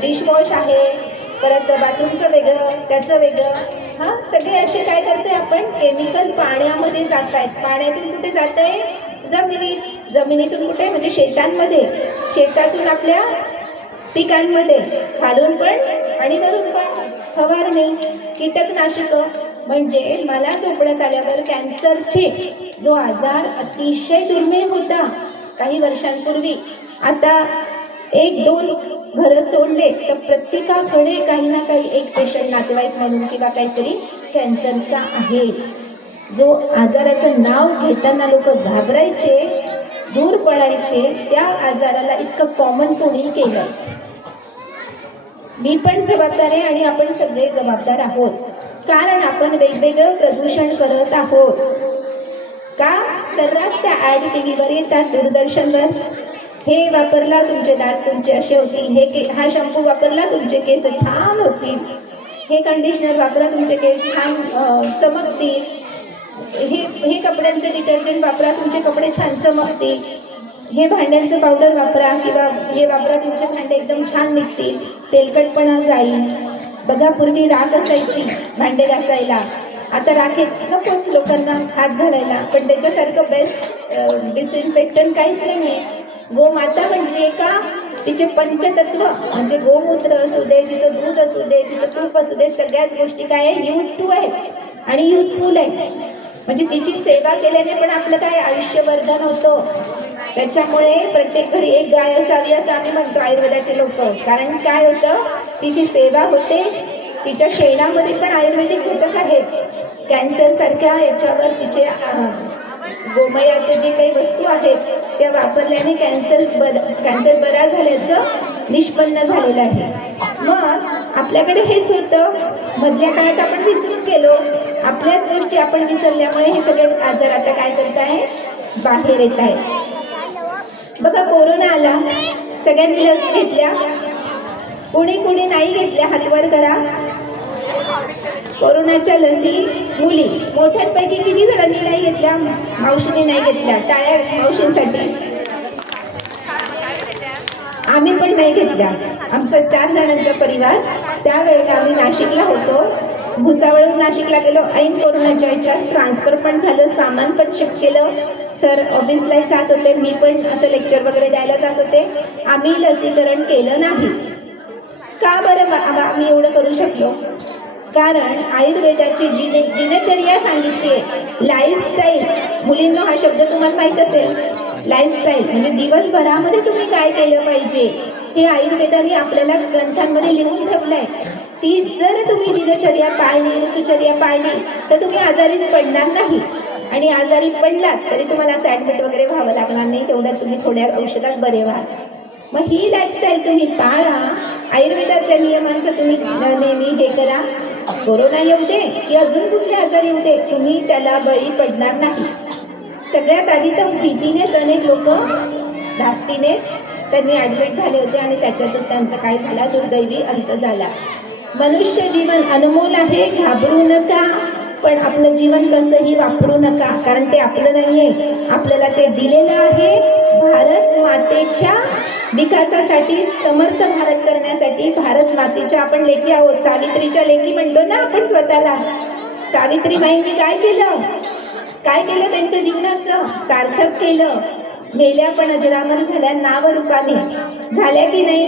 डिशवॉश आहे, परत बाथरूमचं वेगळं, त्याचं वेगळं. हां, सगळे असे काय करतोय आपण, केमिकल पाण्यामध्ये जात आहेत. पाण्यातून कुठे जात आहे, जमिनीत, जमिनीतून कुठे म्हणजे शेतांमध्ये, शेतातून आपल्या पिकांमध्ये, खालून पण आणि वरून पण फवारणी, कीटकनाशकं. म्हणजे मला चोपड्यात आल्यावर कॅन्सरचे जो आजार अतिशय दुर्मिळ होता काही वर्षांपूर्वी, आता 1-2 घरं सोडले तर प्रत्येकाकडे काही ना काही एक पेशंट, नातेवाईक म्हणून किंवा काहीतरी कॅन्सरचा आहे. जो आजाराचं नाव घेताना लोक घाबरायचे, दूर पळायचे, त्या आजाराला इतकं कॉमन कोणी केलं. मी पण जबाबदार आहे आणि आपण सगळे जबाबदार आहोत, कारण आपण वेगवेगळं प्रदूषण करत आहोत. का सर्रास त्या ॲड टीव्हीवर येतात, दूरदर्शनवर, हे वापरला तुमचे दात तुमचे असे होतील, हा शॅम्पू वापरला तुमचे केस छान होतील, हे कंडिशनर वापरा तुमचे केस छान चमकतील, हे कपड्यांचं डिटर्जंट वापरा तुमचे कपडे छान चमकतील, हे भांड्यांचं पावडर वापरा किंवा हे वापरा तुमचे भांडे एकदम छान निघतील, तेलकटपणा जाईल. बघा, पूर्वी राख असायची भांडे घासायला, आता राखेत नकोच लोकांना हात घालायला, पण त्याच्यासारखं बेस्ट डिसइन्फेक्टंट काहीच नाही आहे. गोमाता म्हणजे का, तिचे पंचतत्व म्हणजे गोमूत्र असू दे, तिचं दूध असू दे, तिचं तूप असू दे, सगळ्याच गोष्टी काय आहे, यूज टू आहेत आणि युजफुल आहे. म्हणजे तिची सेवा केल्याने पण आपलं काय आयुष्यवर्धन होतं. त्याच्यामुळे प्रत्येक घरी एक गाय असावी असं आम्ही म्हणतो आयुर्वेदाचे लोक. कारण काय होतं, तिची सेवा होते, तिच्या शेणामध्ये पण आयुर्वेदिक घटक आहेत. कॅन्सरसारख्या याच्यावर तिचे गोमयाचे जे काही वस्तू आहेत त्या वापरल्याने कॅन्सर बरा झाल्याचं निष्पन्न झालेलं आहे. मग आपल्याकडे हेच होतं, मधल्या काळात आपण विसरून गेलो, आपल्याच गोष्टी आपण विसरल्यामुळे हे सगळे आजार आता काय करत आहे, बाहेर येत आहेत. बघा, कोरोना आला, सगळ्यांनी लस घेतल्या, कुणी नाही घेतल्या हातवर करा. कोरोनाच्या लसी मुली मोठ्यांपैकी किती जणांनी नाही घेतल्या, मावशीने नाही घेतल्या, टाळ्या मावशींसाठी. आम्ही पण नाही घेतल्या, आमचा 4 जणांचा परिवार. त्यावेळेला आम्ही नाशिकला होतो, भुसावळून नाशिकला गेलो, ऐन कोरोनाच्या ह्याच्यात ट्रान्सफर पण झालं, सामान पण शिफ्ट केलं. सर ऑफिसलाही जात होते, मी पण असं लेक्चर वगैरे द्यायला जात होते. आम्ही लसीकरण केलं नाही. का बरं आम्ही एवढं करू शकलो? कारण आयुर्वेदाची जी दिनचर्या सांगितली आहे, लाईफस्टाईल. मुलींनो, हा शब्द तुम्हाला माहीत असेल, लाईफस्टाईल म्हणजे दिवसभरामध्ये तुम्ही काय केलं पाहिजे हे आयुर्वेदाने आपल्याला ग्रंथांमध्ये लिहून ठेवलं आहे. ती जर तुम्ही दिनचर्या पाळली, ऋतुचर्या पाळली तर तुम्ही आजारीच पडणार नाही. आणि आजारी पडलात तरी तुम्हाला असं ॲडमिट वगैरे व्हावं लागणार नाही, तेवढ्यात तुम्ही थोड्या औषधात बरे व्हाल. मग ही लाईफस्टाईल तुम्ही पाळा, आयुर्वेदाच्या नियमांचं तुम्ही नेहमी हे करा. कोरोना येऊ दे की अजून कुठले आजार येऊ दे, तुम्ही त्याला बळी पडणार नाही. सगळ्यात आधी तर भीतीनेच अनेक लोक धास्तीनेच त्यांनी ॲडमिट झाले होते आणि त्याच्यातच त्यांचा काय झाला, दुर्दैवी अंत झाला. मनुष्य जीवन अनमोल आहे, घाबरू नका, पण आपलं जीवन कसंही वापरू नका, कारण ते आपलं नाही आहे, आपल्याला ते दिलेलं आहे भारत मातेच्या विकासासाठी, समर्थ भारत करण्यासाठी. भारत मातेच्या आपण लेकी आहोत, सावित्रीच्या लेकी म्हणतो ना आपण स्वतःला. सावित्रीबाईंनी काय केलं त्यांच्या जीवनाचं सार्थक केलं. मेल्या पण अजरामर झाल्या नाव रूपाने झाल्या की नाही,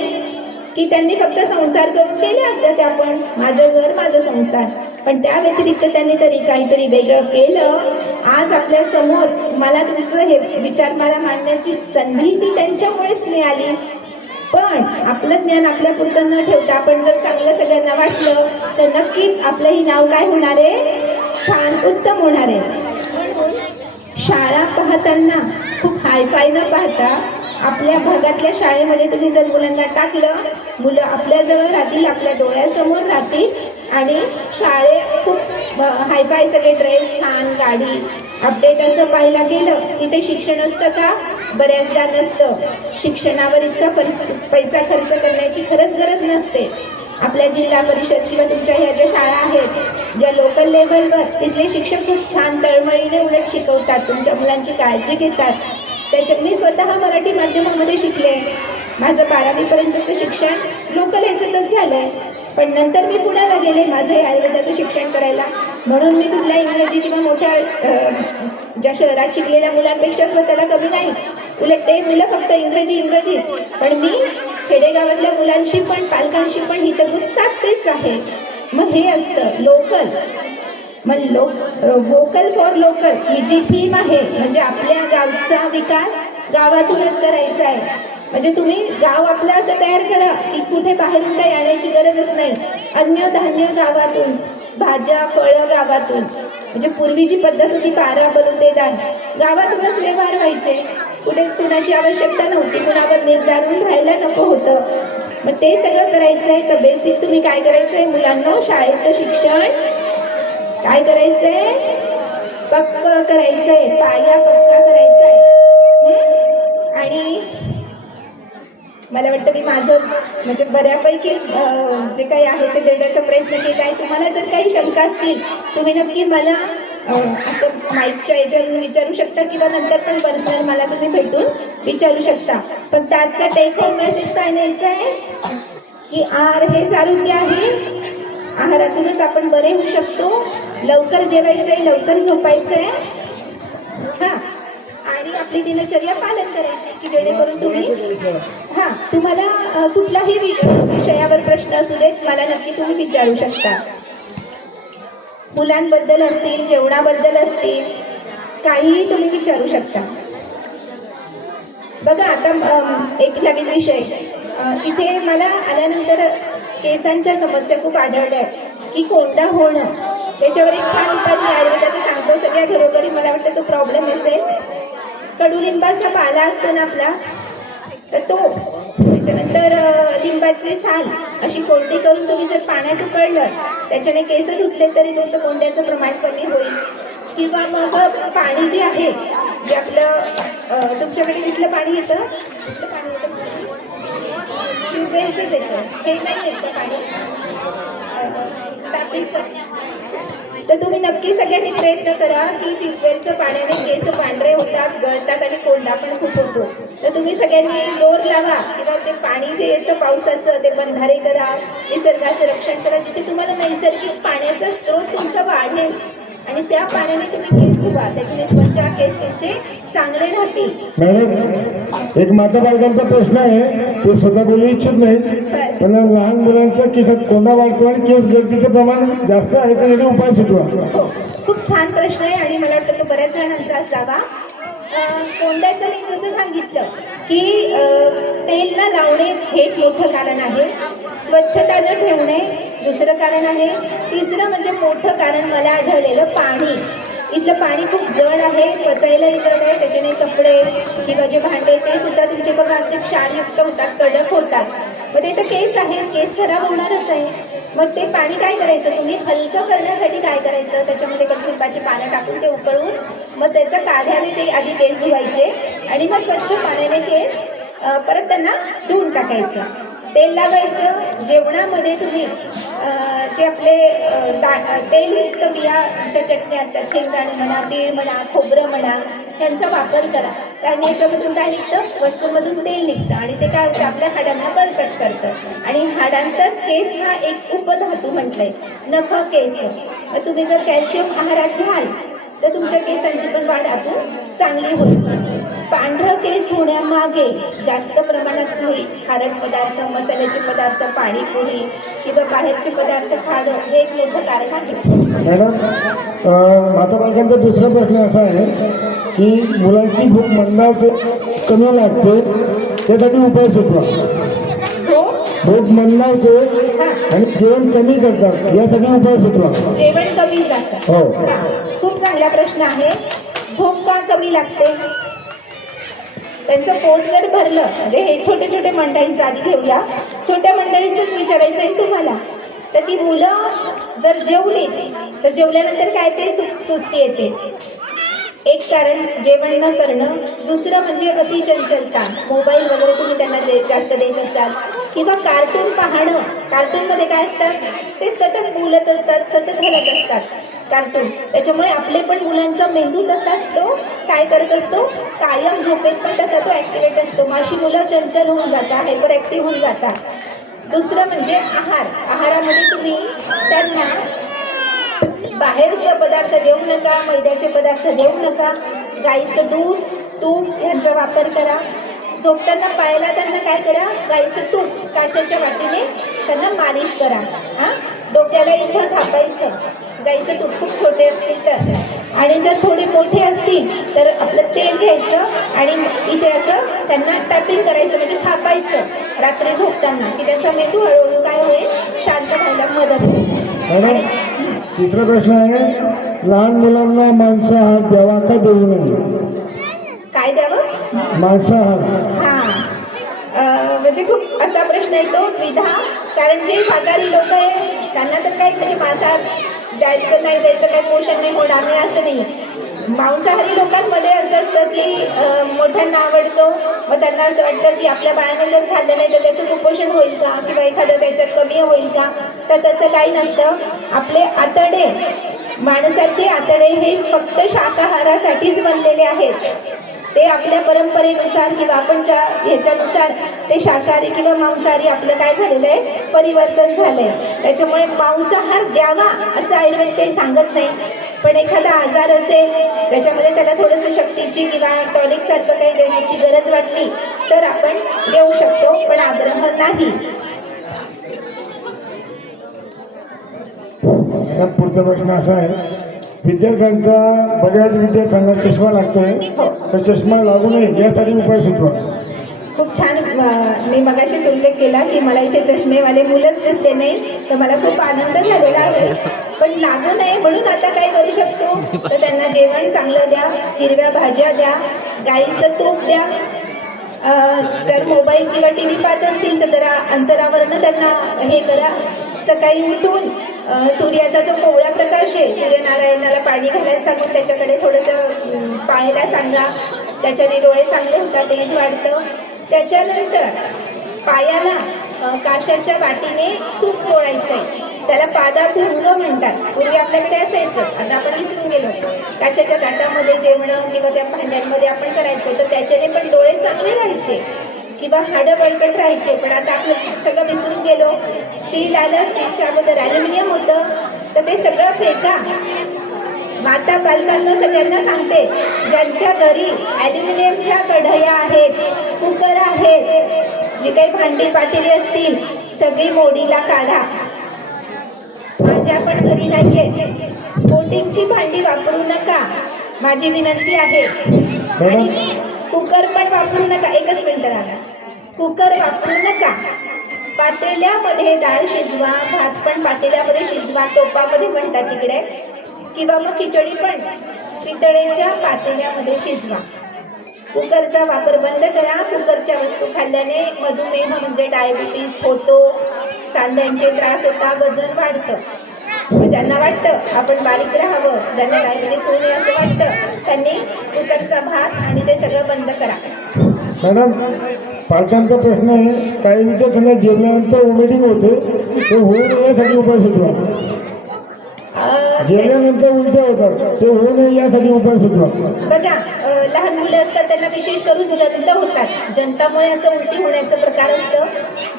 की त्यांनी फक्त संसार करून केले असते त्या पण माझं घर माझं संसार, पण त्या व्यतिरिक्त त्यांनी तरी काहीतरी वेगळं केलं. आज आपल्या समोर मला तुमचं हे विचार मला मांडण्याची संधी ती त्यांच्यामुळेच मिळाली. पण आपलं ज्ञान आपल्या पुरतं न ठेवता आपण जर चांगलं सगळ्यांना वाटलं तर नक्कीच आपलंही नाव काय होणार आहे, छान उत्तम होणार आहे. शाळा पाहताना खूप हायफाय न पाहता आपल्या भागातल्या शाळेमध्ये तुम्ही जर मुलांना टाकलं, मुलं आपल्याजवळ राहतील, आपल्या डोळ्यासमोर राहतील आणि शाळेत खूप हायफाय सगळे ड्रेस, छान गाडी, अपडेट असं पाहायला गेलं. तिथे शिक्षण असतं का? बऱ्याचदा नसतं. शिक्षणावर इतका पैसा खर्च करण्याची खरंच गरज नसते. आपल्या जिल्हा परिषद किंवा तुमच्या ह्या ज्या शाळा आहेत ज्या लोकल लेवलवर, तिथले शिक्षक खूप छान तळमळीने उलट शिकवतात, तुमच्या मुलांची काळजी घेतात. मी स्वतः मराठी माध्यमामध्ये शिकले. माझं 12वीपर्यंतचं शिक्षण लोकल ह्याच्यातच झालंय, पण नंतर मी पुण्याला गेले माझं हे आयुर्वेदाचं शिक्षण करायला. म्हणून मी कुठल्या इंग्रजी किंवा मोठ्या ज्या शहरात शिकलेल्या मुलांपेक्षा स्वतःला कमी नाही, उलट ते मुलं फक्त इंग्रजीच, पण मी खेडेगावातल्या मुलांशी पण पालकांशी पण हितगुज साधतेच आहे. मग हे असतं लोकल. मग वोकल फॉर लोकल ही जी थीम आहे, म्हणजे आपल्या गावचा विकास गावातूनच करायचा आहे. म्हणजे तुम्ही गाव आपलं असं तयार करा की कुठे बाहेरून काही आणायची गरजच नाही. अन्न धान्य गावातून, भाज्या फळं गावातून. म्हणजे पूर्वी जी पद्धत होती 12 बलुतेदार, गावातूनच व्यवहार व्हायचे, कुठे कुणाची आवश्यकता नव्हती, कुणावर निर्धारून राहायला नको होतं. मग ते सगळं करायचं आहे. तर बेसिक तुम्ही काय करायचं आहे मुलांना, शाळेचं शिक्षण काय करायचंय, पक्क करायचंय, पाया पक्का करायचा आहे. आणि मला वाटतं मी माझं म्हणजे बऱ्यापैकी जे काही आहे ते देण्याचा प्रयत्न केला आहे. तुम्हाला जर काही शंका असतील तुम्ही नक्की मला असं माईकच्या याच्यावरून विचारू शकता किंवा नंतर पण पर्सनल मला तुम्ही भेटून विचारू शकता. पण त्याचा टेक होम मेसेज काय न्यायचं आहे की आहार हेच आरोग्य आहे. आहारातूनच आपण बरे होऊ शकतो. लवकर जेवायचंय, लवकर झोपायचंय, हां, आणि आपली दिनचर्या पालन करायची की जेणेकरून तुम्ही तुम्हाला कुठलाही विषयावर प्रश्न असू देत मला नक्की तुम्ही विचारू शकता. मुलांबद्दल असतील, जेवणाबद्दल असतील, काहीही तुम्ही विचारू शकता. बघा आता एक नवीन विषय इथे मला आल्यानंतर केसांच्या समस्या खूप आढळल्या की कोंडा होणं, त्याच्यावर एक छान उपाय मी आयुर्वेदाचा सांगतो. सगळ्या घरोघरी मला वाटतं तो प्रॉब्लेम असेल. कडुलिंबाचा पाला असतो ना आपला, तर तो, त्याच्यानंतर लिंबाचे साल अशी कोंडी करून तुम्ही जर पाण्यात उकळलं, त्याच्याने केस धुतले तरी तुमचं कोंड्याचं प्रमाण कमी होईल. किंवा मग पाणी जे आहे जे आपलं तुमच्याकडे कुठलं पाणी येतं, ट्यूबवेलचंच येतं, हे नाही येतं पाणी टाकीचं. तर तुम्ही नक्की सगळ्यांनी प्रयत्न करा की ट्यूबवेलचं पाण्याने केस पांढरे होतात, गळतात आणि कोंडा पण खूप होतो. तर तुम्ही सगळ्यांनी जोर लावा किंवा ते पाणी जे येतं पावसाचं ते बंधारे करा, निसर्गाचं रक्षण करा. जिथे तुम्हाला नैसर्गिक पाण्याचा स्रोत तुमचा वाढेल आणि त्या पाण्याने तुम्ही केस धुवा, त्याच्याने त्वचा केस तुमचे चांगले राहतील. मॅडम एक माता बालकांचा प्रश्न आहे, ते स्वतः बोलू इच्छित नाही, पण लहान मुलांचा केसात कोंडा वाढतो आणि केस गळतीचं प्रमाण जास्त आहे, तर याचा उपाय सुचवा. हो, खूप छान प्रश्न आहे आणि मला वाटतं तो बऱ्याच जणांचा असावा. कोंड्याचं मी जसं सांगितलं की तेल न लावणे हे एक मोठं कारण आहे. स्वच्छता न ठेवणे दुसरं कारण आहे. तिसरं म्हणजे मोठं कारण मला आढळलेलं पाणी. इथलं पाणी खूप जड आहे, पचायलाही जड आहे, त्याच्याने कपडे किंवा जे भांडे ते सुद्धा तुमचे बघा असे क्षारयुक्त होतात, कडक होतात. मग ते तर केस आहेत, केस खराब होणारच आहे. मग ते पाणी काय करायचं, तुम्ही हलकं करण्यासाठी काय करायचं, त्याच्यामध्ये कडुलिंबाची पानं टाकून ते उकळून मग त्याचा काढ्याने ते आधी केस धुवायचे आणि मग स्वच्छ पाण्याने केस परत त्यांना धुवून टाकायचं. तेल लावायचं. जेवणामध्ये तुम्ही जे आपले तेलयुक्त बियाच्या चटण्या असतात, शेंगदाणे म्हणा, तीळ म्हणा, खोबरं म्हणा, यांचा वापर करा. कारण याच्यामधून काय निघतं, वस्तूमधून तेल निघतं आणि ते काय होतं, आपल्या हाडांना बळकट करतं. आणि हाडांचाच केस हा एक उपधातू म्हटलंय, नख केस. मग तुम्ही जर कॅल्शियम आहारात घ्याल तर तुमच्या केसांची पण वाढ अजून चांगली होईल. पांढरं केस होण्यामागे जास्त प्रमाणात तुम्ही खारट पदार्थ, मसाल्याचे पदार्थ, पाणीपुरी किंवा बाहेरचे पदार्थ खाणं हे एक मोठं कारण आहे. मॅडम, माता बालकांचा दुसरा प्रश्न असा आहे की मुलांची भूक मंदावते, कमी लागते, त्यासाठी उपाय सुचवा. भूक मंदावते आणि जेवण कमी करतात, यासाठी उपाय सुचवा. जेवण कमी जातं. हो. खूप चांगला प्रश्न आहे. भूक का कमी लागते? त्यांचं पोट जर भरलं, म्हणजे हे छोटे छोटे मंडळींचं आधी घेऊया, छोट्या मंडळींचंच विचारायचं आहे तुम्हाला. तर ती मुलं जर जेवली तर जेवल्यानंतर काय ते सुस्ती येते. एक कारण जेवण न करणं. दुसरं म्हणजे अतिचंचलता. मोबाईल वगैरे तुम्ही त्यांना जास्त देत असाल किंवा कार्टून पाहणं. कार्टूनमध्ये काय असतात, ते सतत बोलत असतात, सतत हलत असतात कार्टून. त्याच्यामुळे आपले पण मुलांचा मेंदू तसाच तो काय करत असतो, कायम झोपेत पण तसा तो ॲक्टिवेट असतो. मग अशी मुलं चंचल होऊन जातात, हायपर ॲक्टिव्ह होऊन जातात. दुसरं म्हणजे आहारामध्ये तुम्ही त्यांना बाहेरचे पदार्थ देऊ नका, मैद्याचे पदार्थ देऊ नका. गाईचं दूध, तूप यांचा वापर करा. झोपताना पायाला त्यांना काय करा, गाईचं तूप काशाच्या वाटीने त्यांना मालिश करा. डोक्याला इथं थापायचं. गाईचं तूप खूप छोटे असतील तर, आणि जर थोडे मोठे असतील तर आपलं तेल घ्यायचं आणि इथे असं त्यांना टॅपिंग करायचं, म्हणजे थापायचं रात्री झोपताना, की त्यांचा मेंदू हळूहळू काय होईल, शांत व्हायला मदत होईल. तिसरा प्रश्न आहे, लहान मुलांना मांसाहार द्यावा का देऊ नये? काय द्यावं? मांसाहार. म्हणजे खूप असा प्रश्न येतो द्विधा. कारण जे शाकाहारी लोक आहे त्यांना तर काही म्हणजे मांसाहार द्यायचं नाही, द्यायचं काही पोषण नाही होणार नाही असं नाही. मांसाहारी लोकांमध्ये असं असतं की मोठ्यांना आवडतो, मग त्यांना असं वाटतं की आपल्या बाळाने जर खाल्लं नाही तर त्याचं कुपोषण होईल का, किंवा एखादं त्याच्यात कमी होईल का. तर तसं काही नसतं. आपले आतडे, माणसाचे आतडे हे फक्त शाकाहारासाठीच बनलेले आहेत. ते आपल्या परंपरेनुसार किंवा आपण ज्या ह्याच्यानुसार ते शाकाहारी किंवा मांसाहारी आपलं काय झालेलं आहे, परिवर्तन झालं आहे. त्याच्यामुळे मांसाहार द्यावा असं आयुर्वेद काही सांगत नाही. पण एखादा आजार असेल त्याच्यामध्ये त्याला थोडंसं शक्तीची किंवा टॉनिकसारखं काही देण्याची गरज वाटली तर आपण देऊ शकतो, पण आग्रह नाही. पुढचा प्रश्न असा आहे, विद्यार्थ्यांचा बऱ्याच विद्यार्थ्यांना चष्मा लागतोय, तर चष्मा लागू नये यासाठी उपाय सुचवा. खूप छान. मी मगाशीच उल्लेख केला की मला इथे चष्मेवाले मुलंच दिसते नाही, तर मला खूप आनंद झालेला आहे. पण लागू नये म्हणून आता काय करू शकतो, तर त्यांना जेवण चांगलं द्या, हिरव्या भाज्या द्या, गाईचं तूप द्या. जर मोबाईल किंवा टी व्ही पाहत असतील तर जरा अंतरावरनं त्यांना हे करा. सकाळी उठून सूर्याचा जो कोवळा प्रकाश आहे, सूर्यनारायणाला पाणी घालायला सांगून त्याच्याकडे थोडंसं पाहायला सांगा. त्याच्याने डोळे चांगले होतात, तेज वाढतं. त्याच्यानंतर पायाला काशाच्या वाटीने तूप चोळायचं आहे. त्याला पादाभृंग म्हणतात. पूर्वी आपल्याकडे असायचं, आता आपण विसरून गेलो. काशाच्या ताटामध्ये जेवणं किंवा त्या भांड्यांमध्ये आपण करायचो, तर त्याच्याने पण डोळे चांगले राहायचे किंवा हाडं बळकट राहायचे. पण आता आपलं सगळं विसरून गेलो. स्टील आलं, स्टीलच्या अगोदर ॲल्युमिनियम होतं, तर ते सगळं फेका. माता पालकांना सगळ्यांना सांगते, ज्यांच्या घरी ॲल्युमिनियमच्या कढया आहेत, कुकर आहेत, जी काही भांडी पातेली असतील सगळी मोडीला काढा. माझ्या पण घरी नाहीये, कोटिंगची भांडी वापरू नका, माझी विनंती आहे. आणि कुकर पण वापरू नका. एकच मिनिट राहा. कुकर वापरू नका. पातेल्यामध्ये डाळ शिजवा, भात पण पातेल्यामध्ये शिजवा, टोपामध्ये म्हणतात तिकडे, किंवा मग खिचडी पण पितळेच्या पातेल्यामध्ये शिजवा. कुकरचा वापर बंद करा. कुकरच्या वस्तू खाल्ल्याने मधुमेह म्हणजे डायबिटीस होतो, सांध्यांचे त्रास होता, वजन वाढतं. ज्यांना वाटतं आपण बारीक राहावं, ज्यांना डायबिटीस होऊ नये असं वाटतं, त्यांनी कुकरचा भात आणि ते सगळं बंद करा. मॅडम पालकांचा प्रश्न आहे, काही विद्यार्थ्यांना जेवल्यानंतर वॉमिटिंग होते, ते होऊ नये यासाठी उपाय सुचवा. जेवल्यानंतर उलट्या होतात, ते होऊ नये यासाठी उपाय सुचवा. बघा लहान मुलं असतात त्यांना विशेष करून जंत होतात. जंतामुळे असं उलटी होण्याचा प्रकार असतं.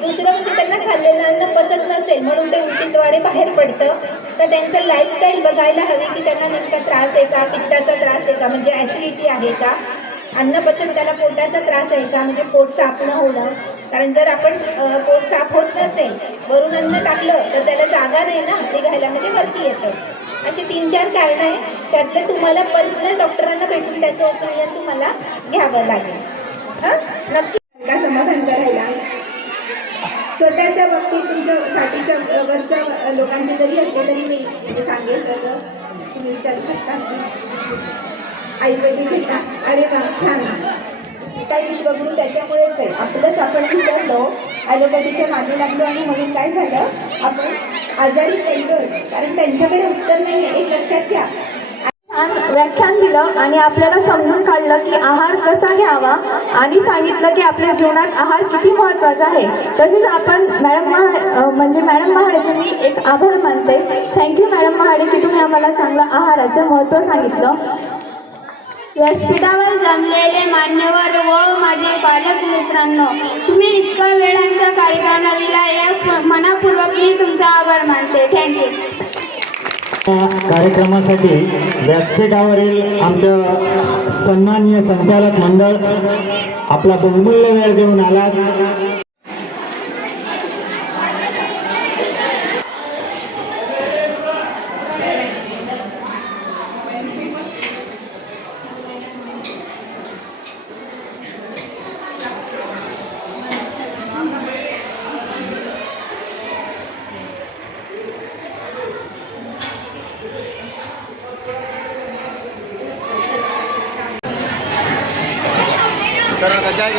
दुसरं म्हणजे त्यांना खाल्लेलं अन्न पचत नसेल म्हणून ते उलटीद्वारे बाहेर पडतं. तर त्यांचं लाईफस्टाईल बघायला हवी की त्यांना नेमका त्रास आहे का, पित्ताचा त्रास आहे का, म्हणजे ॲसिडिटी आहे का, अन्नपचन त्याला पोटाचा त्रास आहे का, म्हणजे पोट साफ न होणं. कारण जर आपण पोट साफ होत नसेल, वरून अन्न टाकलं तर त्याला जागा नाही ना निघायला, म्हणजे वरती येतं. अशी 3-4 कारणं आहे. त्यातलं तुम्हाला पर्सनल डॉक्टरांना भेटून त्याचं ओपिनियन तुम्हाला घ्यावं लागेल. हां नक्की का समाधान करायला स्वतःच्या बाबतीत तुमच्या साठीच्या वरच्या लोकांची जरी असले तरी मी सांगेल तसं तुम्ही विचारू शकता. आयुर्वेदिक घेता, अरे वा छान. काही विश्वगुरू त्याच्यामुळेच आहे. आपलंच आपण विचारलो, ॲलोपॅथीच्या मागे लागलो आणि म्हणून काय झालं, आपण आजारी पडलो. कारण त्यांच्याकडे उत्तर नाही आहे, एक लक्षात घ्या. व्याख्यान दिलं आणि आपल्याला समजून काढलं की आहार कसा घ्यावा आणि सांगितलं की आपल्या जीवनात आहार किती महत्त्वाचा आहे. तसेच आपण मॅडम महाडेचे मी एक आभार मानते. थँक्यू मॅडम महाडे की तुम्ही आम्हाला चांगलं आहाराचं महत्त्व सांगितलं. व्यासपीठावर जमलेले मान्यवर व माझे पालक मित्रांनो, तुम्ही इतका वेळ आमच्या कार्यक्रमाला दिला या मनापूर्वक मी तुमचा आभार मानते. थँक्यू. कार्यक्रमासाठी व्यासपीठावरील आमचं सन्माननीय संचालक मंडळ आपला बहुमूल्य वेळ देऊन आलात. तर आता काय